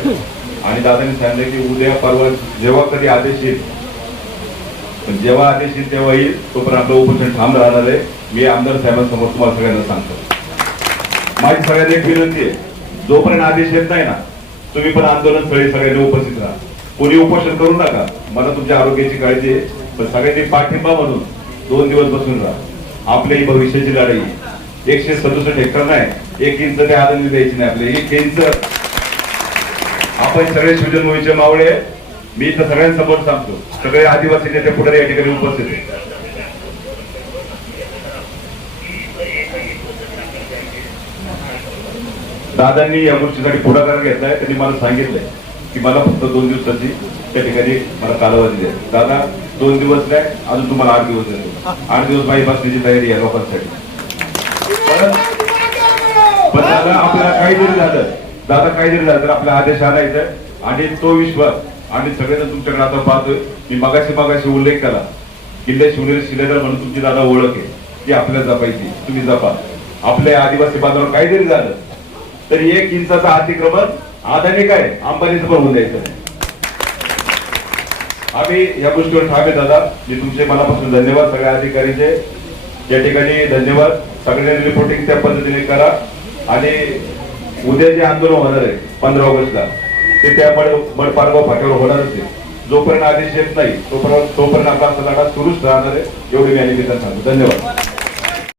आणि दादांनी सांगितलं की उद्या परवा जेव्हा कधी आदेश येईल, जेव्हा आदेश येईल तेव्हा येईल, तोपर्यंत आपलं उपोषण ठाम राहणार आहे. मी आमदार साहेबांसमोर तुम्हाला सगळ्यांना सांगतो. माझी सगळ्यांना एक विनंती आहे, जोपर्यंत आदेश येत नाही ना, तुम्ही पण आंदोलन स्थळी सगळ्यांनी उपस्थित राहा. कोणी उपोषण करू नका, मला तुमच्या आरोग्याची काळजी आहे, पण सगळ्यांनी पाठिंबा म्हणून 2 दिवस बसून राहा. आपली भविष्याची लढाई 167 हेक्टर नाही, 1 इंच ते आदळणी द्यायची नाही. आपले 1 इंच आपण सगळे शिवजन्मभूमीचे मावळे. मी तर सगळ्यांसमोर सांगतो, सगळे आदिवासी नेते पुढे या ठिकाणी उपस्थित आहेत. दादांनी या गोष्टीसाठी पुढाकार घेतलाय. त्यांनी मला सांगितलंय की मला फक्त 2 दिवसाची त्या ठिकाणी मला कालावधी द्या. दादा 2 दिवस नाही, अजून तुम्हाला 8 दिवस देतो. 8 दिवस बाईपासची तयारी आहे लोकांसाठी. पण दादा आपल्याला काही जरी झालं तर आपला आदेश आणायचा आणि तो विश्वास आणि सगळेजण तुमच्याकडे आता पाहतोय. मी मगाशी उल्लेख केला, किल्ले शिवनेरी शिलेदार म्हणून तुमची दादा ओळख आहे, ती आपल्याला जपायची. तुम्ही जपा. आपल्या आदिवासी बांधवांना काही जरी झालं तरी 1 इंचाचा अतिक्रमण आदाने काय अंबानीचं पण होऊन द्यायचं. आम्ही या गोष्टीवर ठाम आहे दादा. मी तुमचे मनापासून धन्यवाद, सगळ्या अधिकारीचे या ठिकाणी धन्यवाद. सगळ्यांनी रिपोर्टिंग त्या पद्धतीने करा. आणि उद्या जे आंदोलन होणार आहे 15 ऑगस्टला ते त्या मडपारगाव फाट्यावर होणारच आहे. जोपर्यंत आदेश येत नाही तोपर्यंत आपला लढा सुरूच राहणार आहे. एवढी मी या निमित्ताने सांगतो. धन्यवाद.